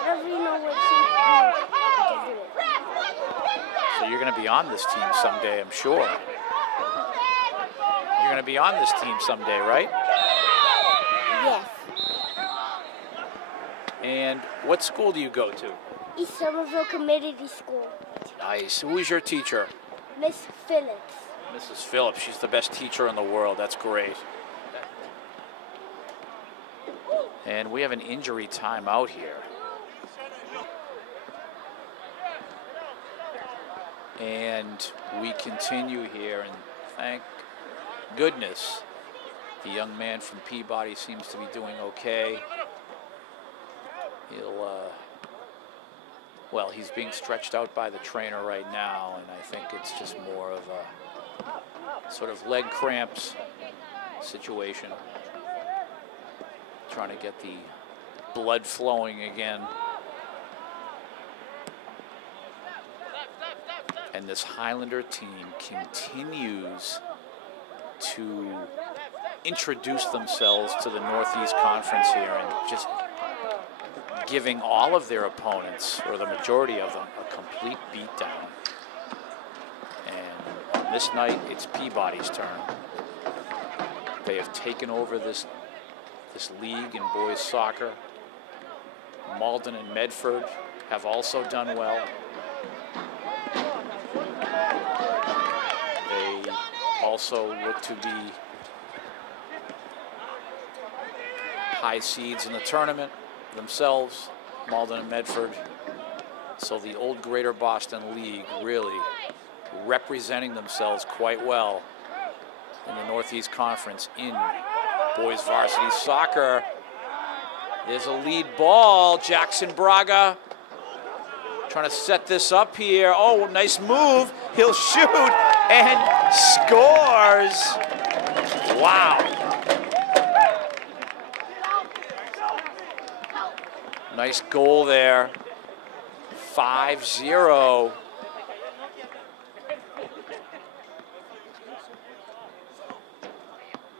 whatever you know what shape. So you're going to be on this team someday, I'm sure. You're going to be on this team someday, right? Yes. And what school do you go to? East Somerville Community School. Nice. Who is your teacher? Miss Phillips. Mrs. Phillips. She's the best teacher in the world. That's great. And we have an injury timeout here. And we continue here, and Thank goodness. The young man from Peabody seems to be doing okay. Well, he's being stretched out by the trainer right now, and I think it's just more of a sort of leg cramps situation. Trying to get the blood flowing again. And this Highlander team continues to introduce themselves to the Northeast Conference here and just giving all of their opponents, or the majority of them, a complete beatdown. And on this night, it's Peabody's turn. They have taken over this league in boys soccer. Malden and Medford have also done well. They also look to be high seeds in the tournament themselves, Malden and Medford. So the old Greater Boston League really representing themselves quite well in the Northeast Conference in boys varsity soccer. There's a lead ball. Jackson Braga trying to set this up here. Oh, nice move. He'll shoot and scores. Wow. Nice goal there. 5-0.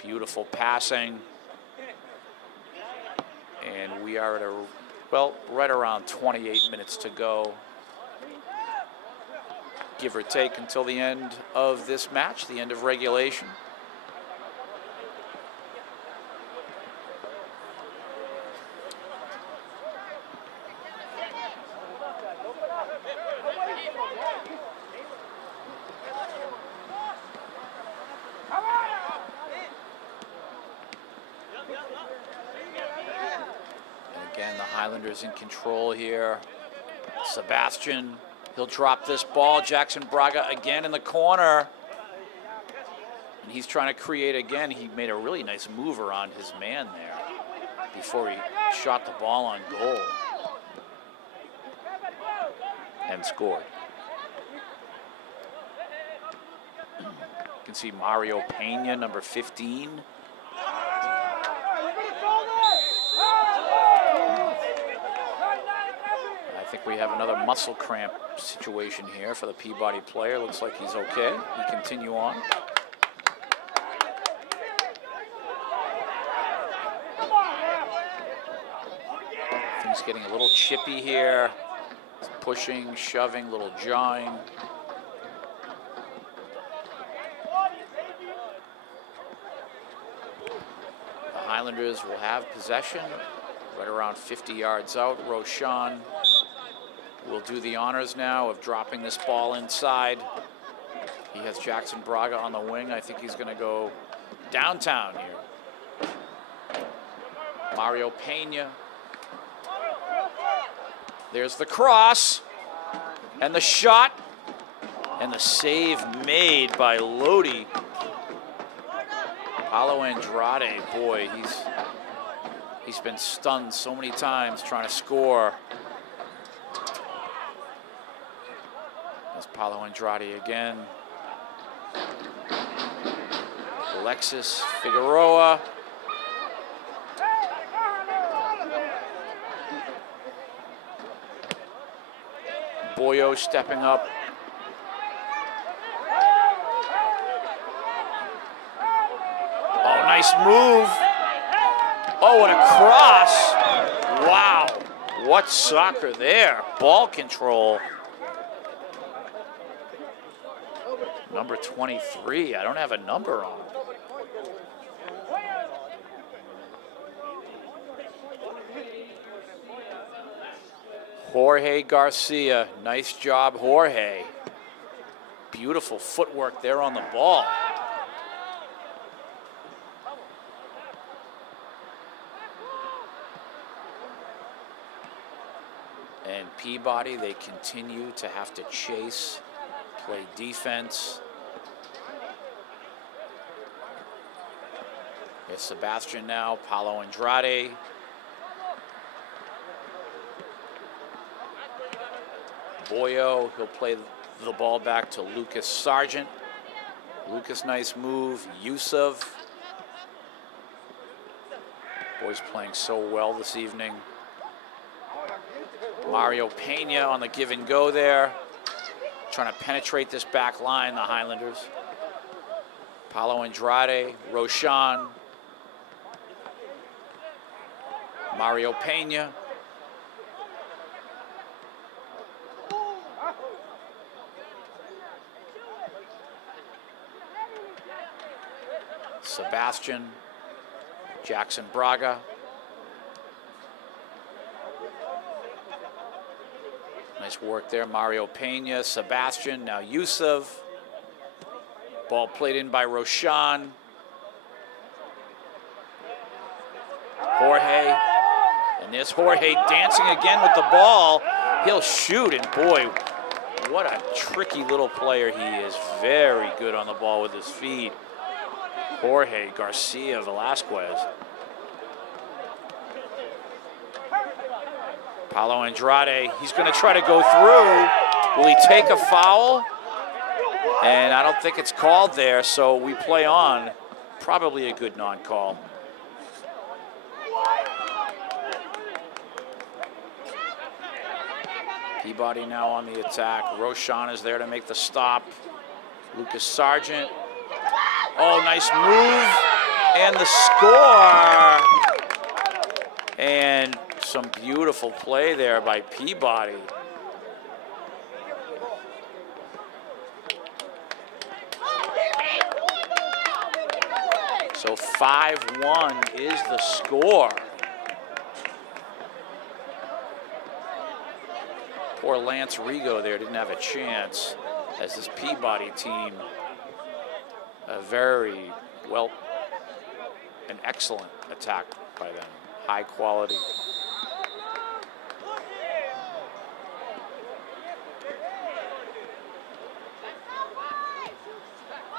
Beautiful passing. And we are at right around 28 minutes to go, give or take, until the end of this match, the end of regulation. Again, the Highlanders in control here. Sebastian, he'll drop this ball. Jackson Braga again in the corner. And he's trying to create again. He made a really nice move around his man there before he shot the ball on goal. And scored. You can see Mario Pena, number 15. I think we have another muscle cramp situation here for the Peabody player. Looks like he's okay. We continue on. Things getting a little chippy here. Pushing, shoving, little jawing. The Highlanders will have possession right around 50 yards out. Roshan will do the honors now of dropping this ball inside. He has Jackson Braga on the wing. I think he's going to go downtown here. Mario Pena. There's the cross and the shot and the save made by Lodi. Paulo Andrade, boy, he's been stunned so many times trying to score. There's Paulo Andrade again. Alexis Figueroa. Boyo stepping up. Oh, nice move. Oh, and a cross. Wow. What soccer there. Ball control. Number 23. I don't have a number on. Jorge Garcia. Nice job, Jorge. Beautiful footwork there on the ball. And Peabody, they continue to have to chase, play defense. Here's Sebastian now, Paulo Andrade. Boyo, he'll play the ball back to Lucas Sargent. Lucas, nice move. Yusuf. Boys playing so well this evening. Mario Pena on the give and go there. Trying to penetrate this back line, the Highlanders. Paulo Andrade, Roshan. Mario Pena. Sebastian, Jackson Braga. Nice work there, Mario Pena, Sebastian, now Yusuf. Ball played in by Roshan. Jorge, and there's Jorge dancing again with the ball. He'll shoot, and boy, what a tricky little player he is. Very good on the ball with his feet. Jorge Garcia Velasquez. Paulo Andrade, he's going to try to go through. Will he take a foul? And I don't think it's called there, so we play on. Probably a good non-call. Peabody now on the attack. Roshan is there to make the stop. Lucas Sargent. Oh, nice move. And the score. And some beautiful play there by Peabody. So 5-1 is the score. Poor Lance Rigo there didn't have a chance, as this Peabody team, a very well, an excellent attack by them, high quality.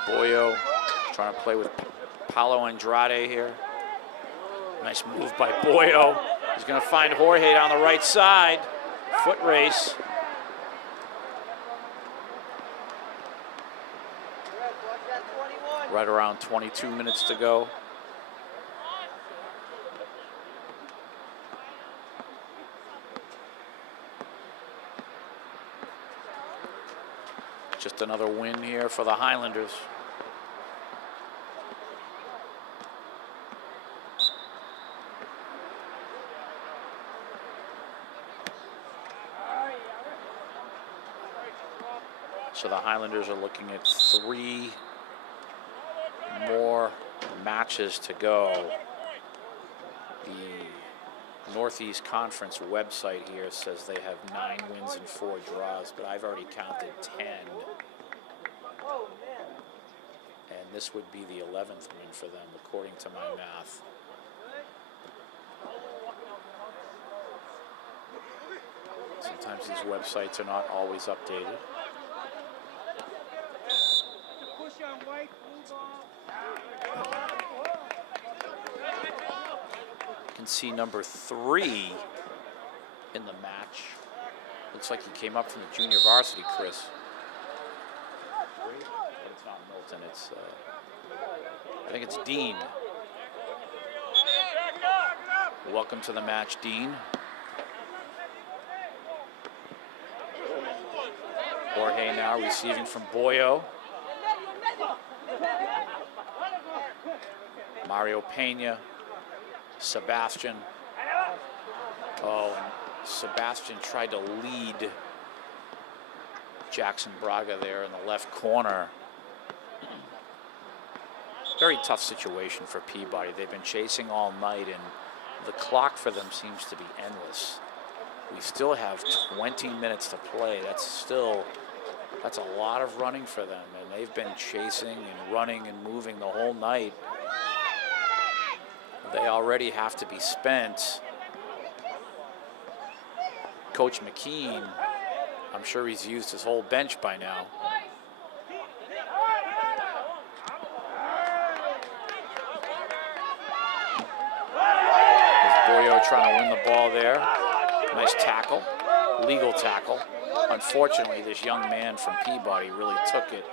Boyo trying to play with Paulo Andrade here. Nice move by Boyo. He's going to find Jorge down the right side. Foot race. Right around 22 minutes to go. Just another win here for the Highlanders. So the Highlanders are looking at 3 more matches to go. The Northeast Conference website here says they have 9 wins and 4 draws, but I've already counted 10. And this would be the 11th win for them, according to my math. Sometimes these websites are not always updated. You can see number 3 in the match. Looks like he came up from the junior varsity, Chris. But it's not Milton, it's, I think it's Dean. Welcome to the match, Dean. Jorge now receiving from Boyo. Mario Pena, Sebastian. Oh, and Sebastian tried to lead Jackson Braga there in the left corner. Very tough situation for Peabody. They've been chasing all night, and the clock for them seems to be endless. We still have 20 minutes to play. That's a lot of running for them, and they've been chasing and running and moving the whole night. They already have to be spent. Coach McKean, I'm sure he's used his whole bench by now. Boyer trying to win the ball there. Nice tackle, legal tackle. Unfortunately, this young man from Peabody really took it.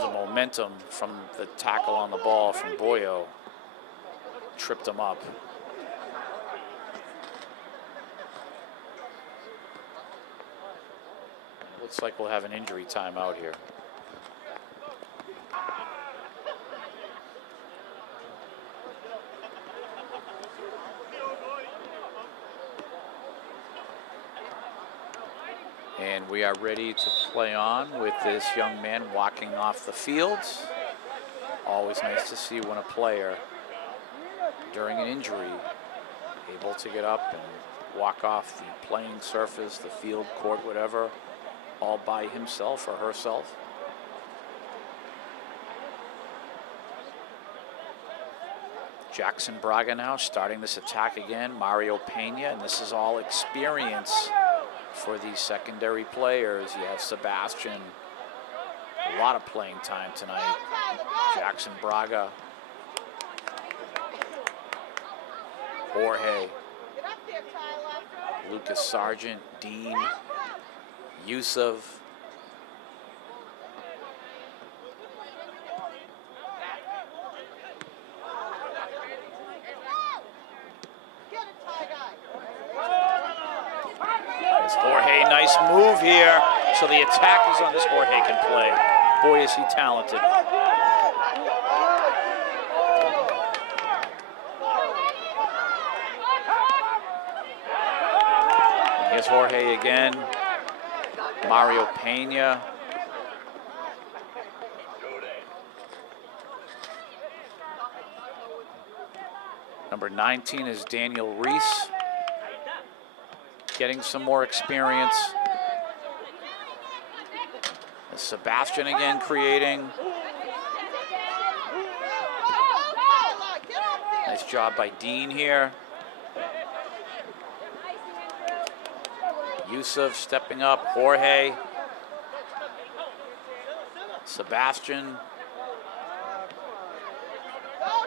The momentum from the tackle on the ball from Boyo tripped him up. Looks like we'll have an injury timeout here. And we are ready to play on with this young man walking off the field. Always nice to see when a player, during an injury, able to get up and walk off the playing surface, the field, court, whatever, all by himself or herself. Jackson Braga now starting this attack again. Mario Pena, and this is all experience for these secondary players. You have Sebastian, a lot of playing time tonight. Jackson Braga, Jorge, Lucas Sargent, Dean, Yusuf. It's Jorge, nice move here. So the attack is on this. Jorge can play. Boy, is he talented. And here's Jorge again. Mario Pena. Number 19 is Daniel Reese, getting some more experience. And Sebastian again creating. Nice job by Dean here. Yusuf stepping up, Jorge, Sebastian. Oh,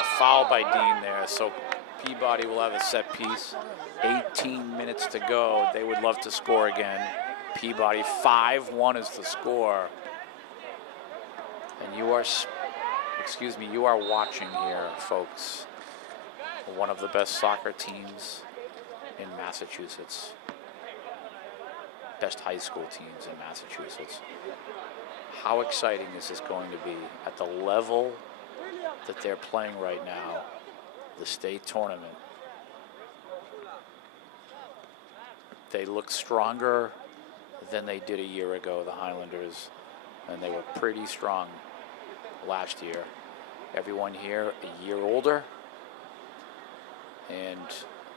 a foul by Dean there, so Peabody will have a set piece. 18 minutes to go. They would love to score again. Peabody 5-1 is the score. And you are, you are watching here, folks, one of the best soccer teams in Massachusetts. Best high school teams in Massachusetts. How exciting is this going to be at the level that they're playing right now, the state tournament? They look stronger than they did a year ago, the Highlanders, and they were pretty strong last year. Everyone here a year older, and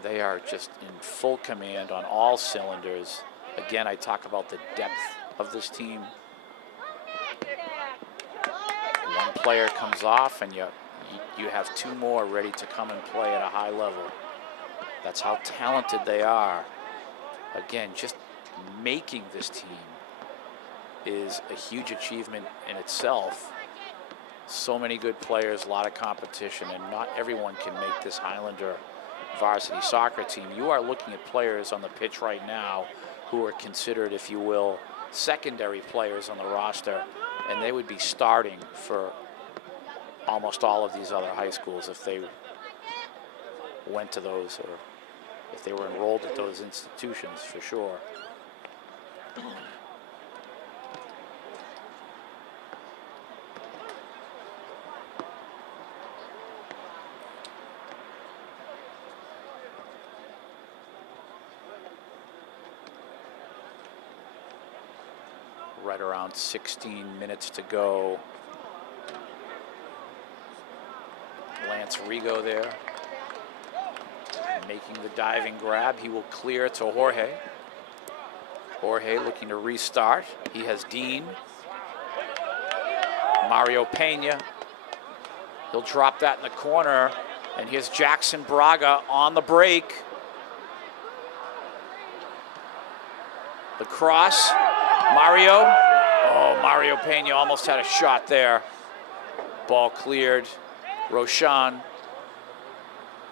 they are just in full command on all cylinders. Again, I talk about the depth of this team. One player comes off and you have two more ready to come and play at a high level. That's how talented they are. Again, just making this team is a huge achievement in itself. So many good players, a lot of competition, and not everyone can make this Highlander varsity soccer team. You are looking at players on the pitch right now who are considered, if you will, secondary players on the roster, and they would be starting for almost all of these other high schools if they went to those, or if they were enrolled at those institutions, for sure. Right around 16 minutes to go. Lance Rigo there, making the diving grab. He will clear to Jorge. Jorge looking to restart. He has Dean. Mario Pena. He'll drop that in the corner. And here's Jackson Braga on the break. The cross. Mario. Oh, Mario Pena almost had a shot there. Ball cleared. Roshan.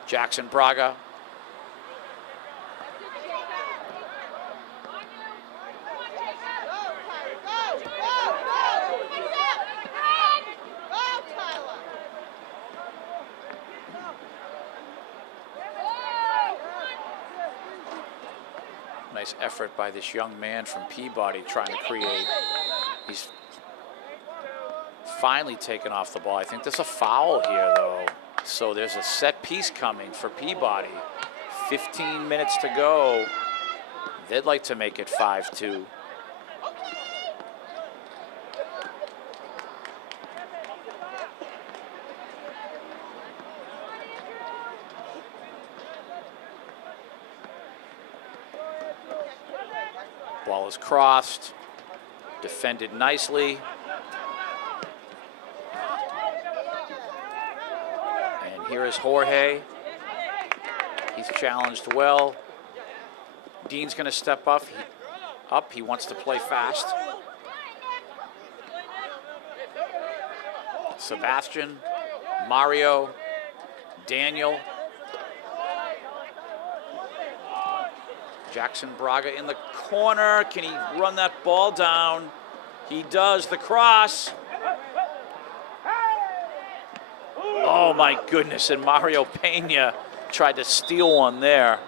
Jackson Braga. Nice effort by this young man from Peabody trying to create. He's finally taken off the ball. I think there's a foul here, though. So there's a set piece coming for Peabody. 15 minutes to go. They'd like to make it 5-2. Ball is crossed, defended nicely. And here is Jorge. He's challenged well. Dean's going to step up. He wants to play fast. Sebastian, Mario, Daniel. Jackson Braga in the corner. Can he run that ball down? He does. The cross. Oh my goodness, and Mario Pena tried to steal one there.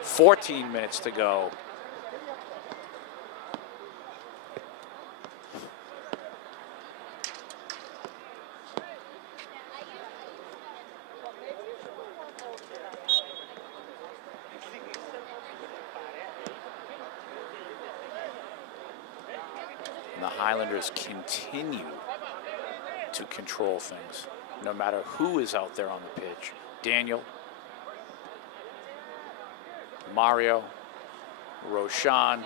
14 minutes to go. And the Highlanders continue to control things, no matter who is out there on the pitch. Daniel, Mario, Roshan.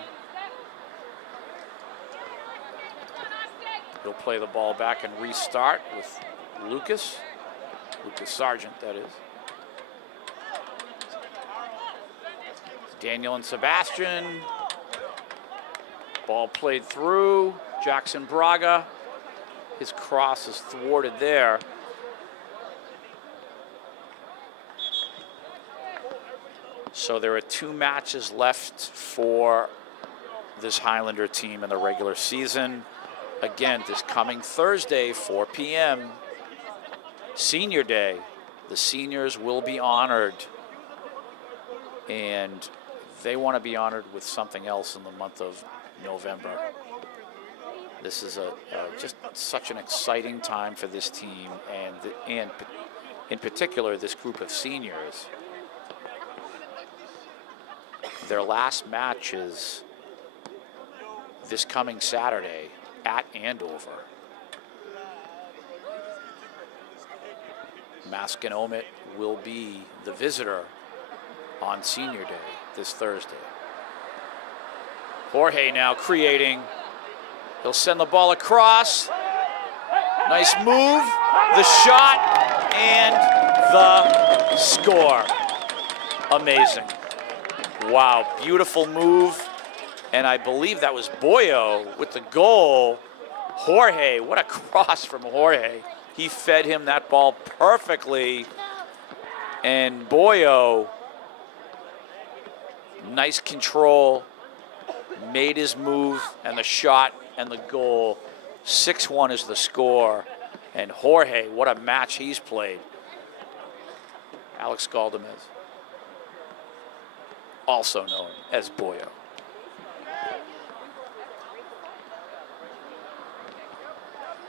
He'll play the ball back and restart with Lucas Sargent, that is. Daniel and Sebastian. Ball played through. Jackson Braga. His cross is thwarted there. So there are 2 matches left for this Highlander team in the regular season. Again, this coming Thursday, 4 p.m., Senior Day. The seniors will be honored, and they want to be honored with something else in the month of November. This is just such an exciting time for this team, and in particular this group of seniors. Their last match is this coming Saturday at Andover. Masconomet will be the visitor on Senior Day this Thursday. Jorge now creating. He'll send the ball across. Nice move. The shot and the score. Amazing. Wow, beautiful move. And I believe that was Boyo with the goal. Jorge, what a cross from Jorge. He fed him that ball perfectly. And Boyo, nice control, made his move, and the shot and the goal. 6-1 is the score. And Jorge, what a match he's played. Alex Galdamez, also known as Boyo.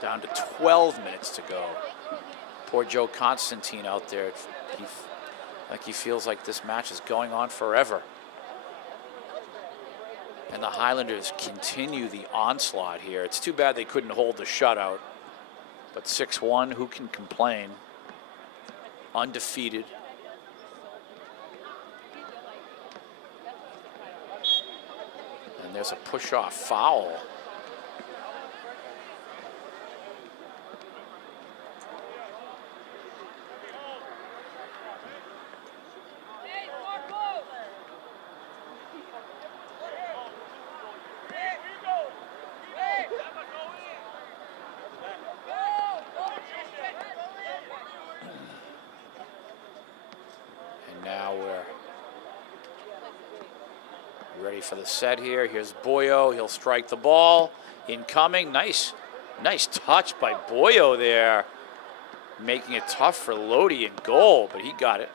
Down to 12 minutes to go. Poor Joe Constantine out there. He feels like this match is going on forever. And the Highlanders continue the onslaught here. It's too bad they couldn't hold the shutout. But 6-1, who can complain? Undefeated. And there's a push-off foul. now we're ready for the set here. Here's Boyo. He'll strike the ball. Incoming. Nice touch by Boyo there. Making it tough for Lodi in goal, but he got it.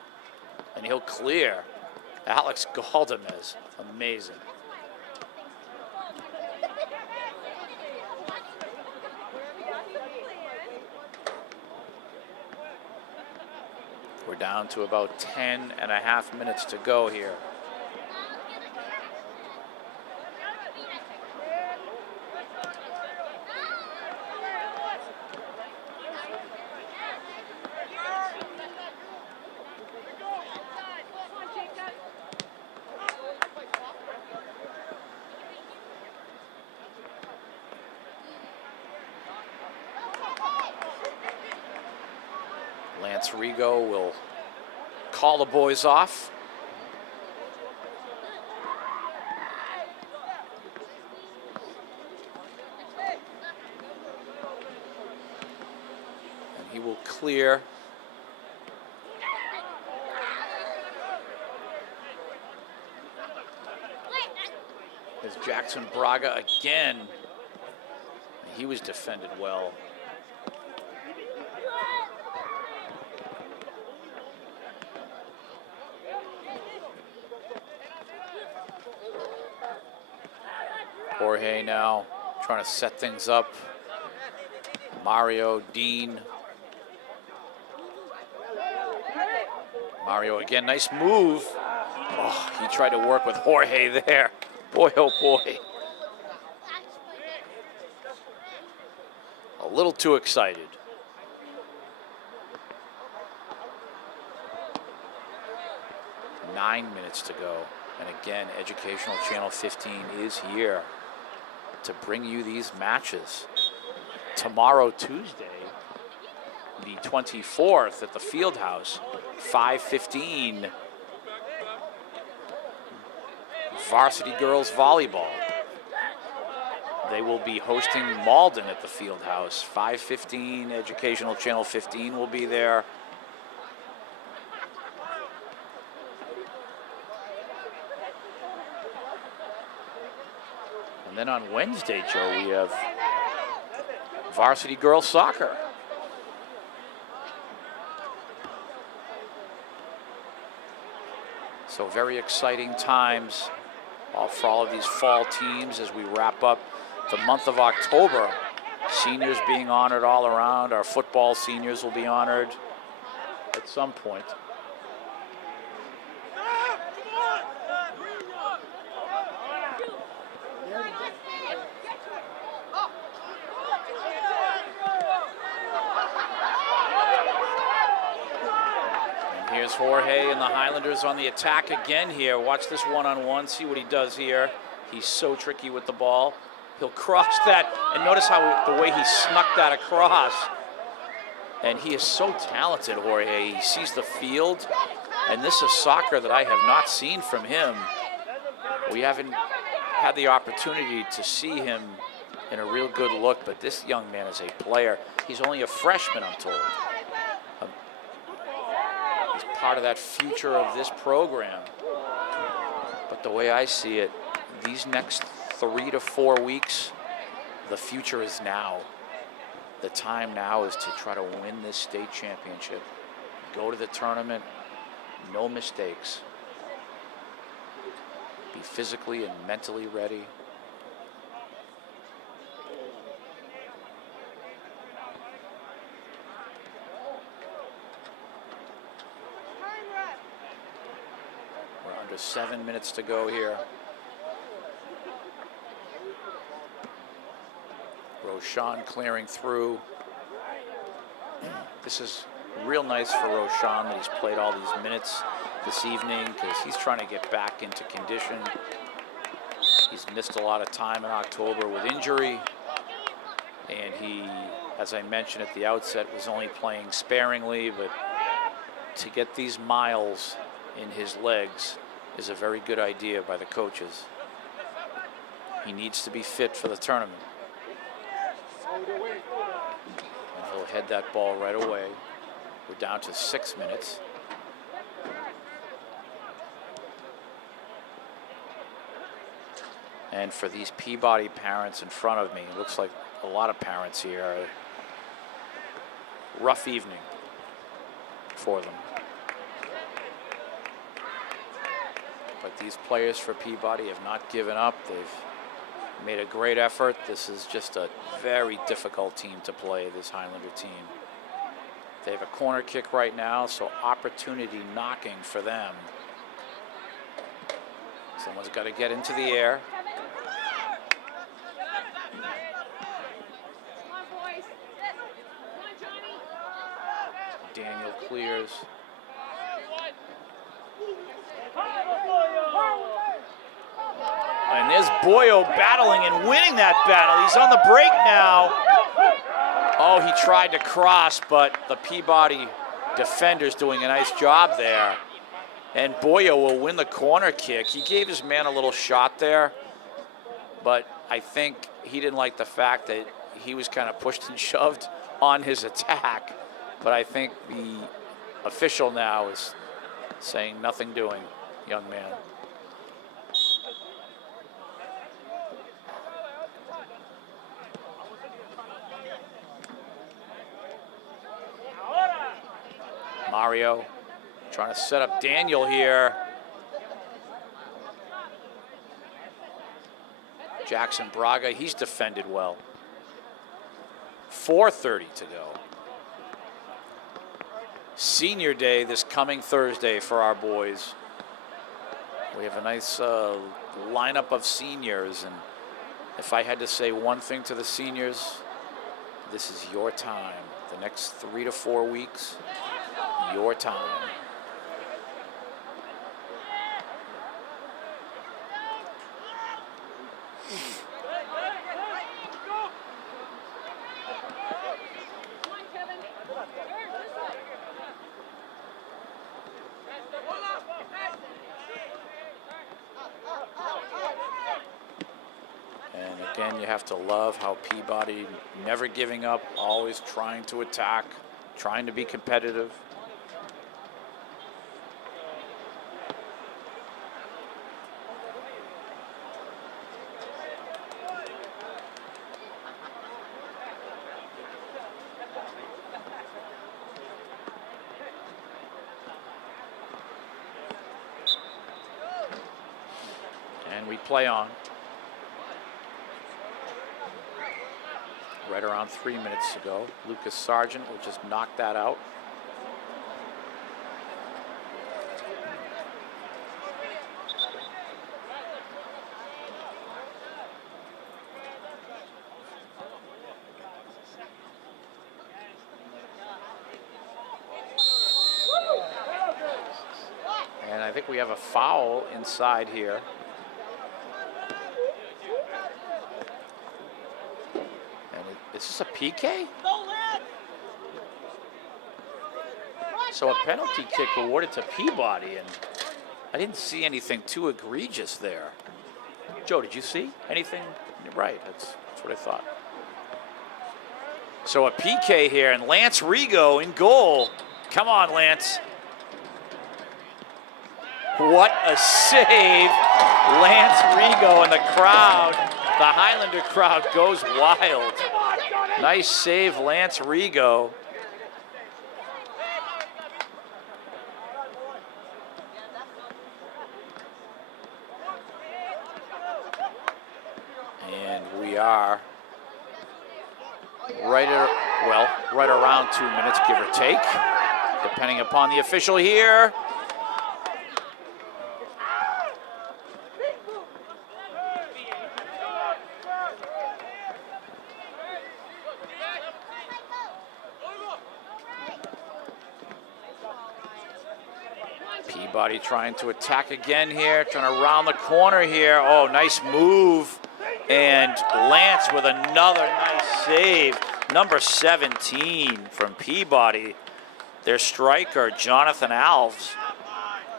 And he'll clear. Alex Galdamez. Amazing. We're down to about 10.5 minutes to go here. Lance Rigo will call the boys off. And he will clear. As Jackson Braga again. He was defended well. Jorge now trying to set things up. Mario, Dean. Mario again, nice move. Oh, he tried to work with Jorge there. Boy, oh boy. A little too excited. Nine minutes to go. And again, Educational Channel 15 is here to bring you these matches. Tomorrow, Tuesday, the 24th at the Fieldhouse, 5:15. Varsity girls volleyball. They will be hosting Malden at the Fieldhouse. 5:15, Educational Channel 15 will be there. And then on Wednesday, Joe, we have varsity girls soccer. So very exciting times for all of these fall teams as we wrap up the month of October. Seniors being honored all around. Our football seniors will be honored at some point. Here's Jorge and the Highlanders on the attack again here. Watch this one-on-one, see what he does here. He's so tricky with the ball. He'll cross that, and notice how the way he snuck that across. And he is so talented, Jorge. He sees the field, and this is soccer that I have not seen from him. We haven't had the opportunity to see him in a real good look, but this young man is a player. He's only a freshman, I'm told. Part of that future of this program. But the way I see it, these next 3 to 4 weeks, the future is now. The time now is to try to win this state championship. Go to the tournament, no mistakes. Be physically and mentally ready. Under 7 minutes to go here. Roshan clearing through. This is real nice for Roshan that he's played all these minutes this evening because he's trying to get back into condition. He's missed a lot of time in October with injury. And he, as I mentioned at the outset, was only playing sparingly, but to get these miles in his legs is a very good idea by the coaches. He needs to be fit for the tournament. And he'll head that ball right away. We're down to 6 minutes. And for these Peabody parents in front of me, looks like a lot of parents here. Rough evening for them. But these players for Peabody have not given up. They've made a great effort. This is just a very difficult team to play, this Highlander team. They have a corner kick right now, so opportunity knocking for them. Someone's got to get into the air. Daniel clears. And there's Boyo battling and winning that battle. He's on the break now. Oh, he tried to cross, but the Peabody defender's doing a nice job there. And Boyo will win the corner kick. He gave his man a little shot there, but I think he didn't like the fact that he was kind of pushed and shoved on his attack. But I think the official now is saying nothing doing, young man. Mario trying to set up Daniel here. Jackson Braga, he's defended well. 4:30 to go. Senior day this coming Thursday for our boys. We have a nice lineup of seniors, and if I had to say one thing to the seniors, this is your time. The next 3 to 4 weeks, your time. And again, you have to love how Peabody never giving up, always trying to attack, trying to be competitive. And we play on. Right around 3 minutes to go. Lucas Sargent will just knock that out. And I think we have a foul inside here. Is this a PK? So a penalty kick awarded to Peabody, and I didn't see anything too egregious there. Joe, did you see anything? Right, that's what I thought. So a PK here, and Lance Rigo in goal. Come on, Lance. What a save. Lance Rigo and the crowd, the Highlander crowd goes wild. Nice save, Lance Rigo. And we are right around 2 minutes, give or take, depending upon the official here. Peabody trying to attack again here, trying to round the corner here. Oh, nice move. And Lance with another nice save. Number 17 from Peabody. Their striker, Jonathan Alves.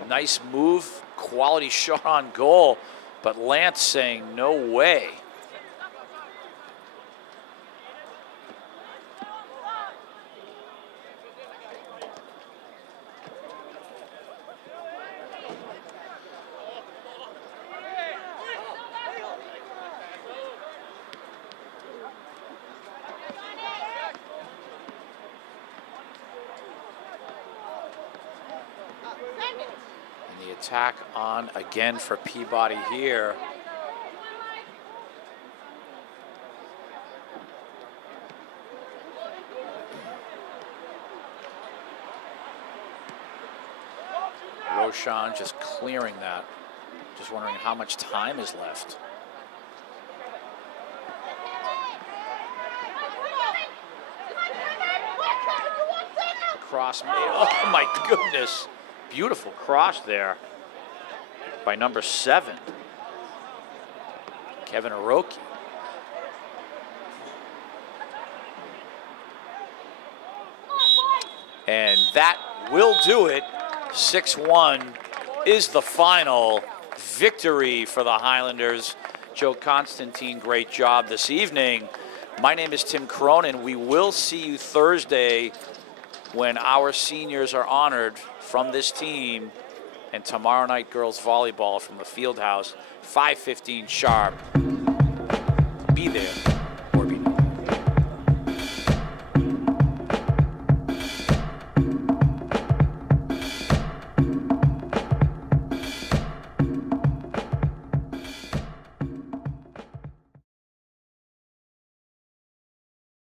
Nice move, quality shot on goal. But Lance saying no way. attack on again for Peabody here. Roshan just clearing that. Just wondering how much time is left. Cross made. Oh my goodness. Beautiful cross there by number 7, Kevin Aroki. And that will do it. 6-1 is the final victory for the Highlanders. Joe Constantine, great job this evening. My name is Tim Cronin. We will see you Thursday when our seniors are honored from this team, and tomorrow night girls volleyball from the field house, 5:15 sharp. Be there.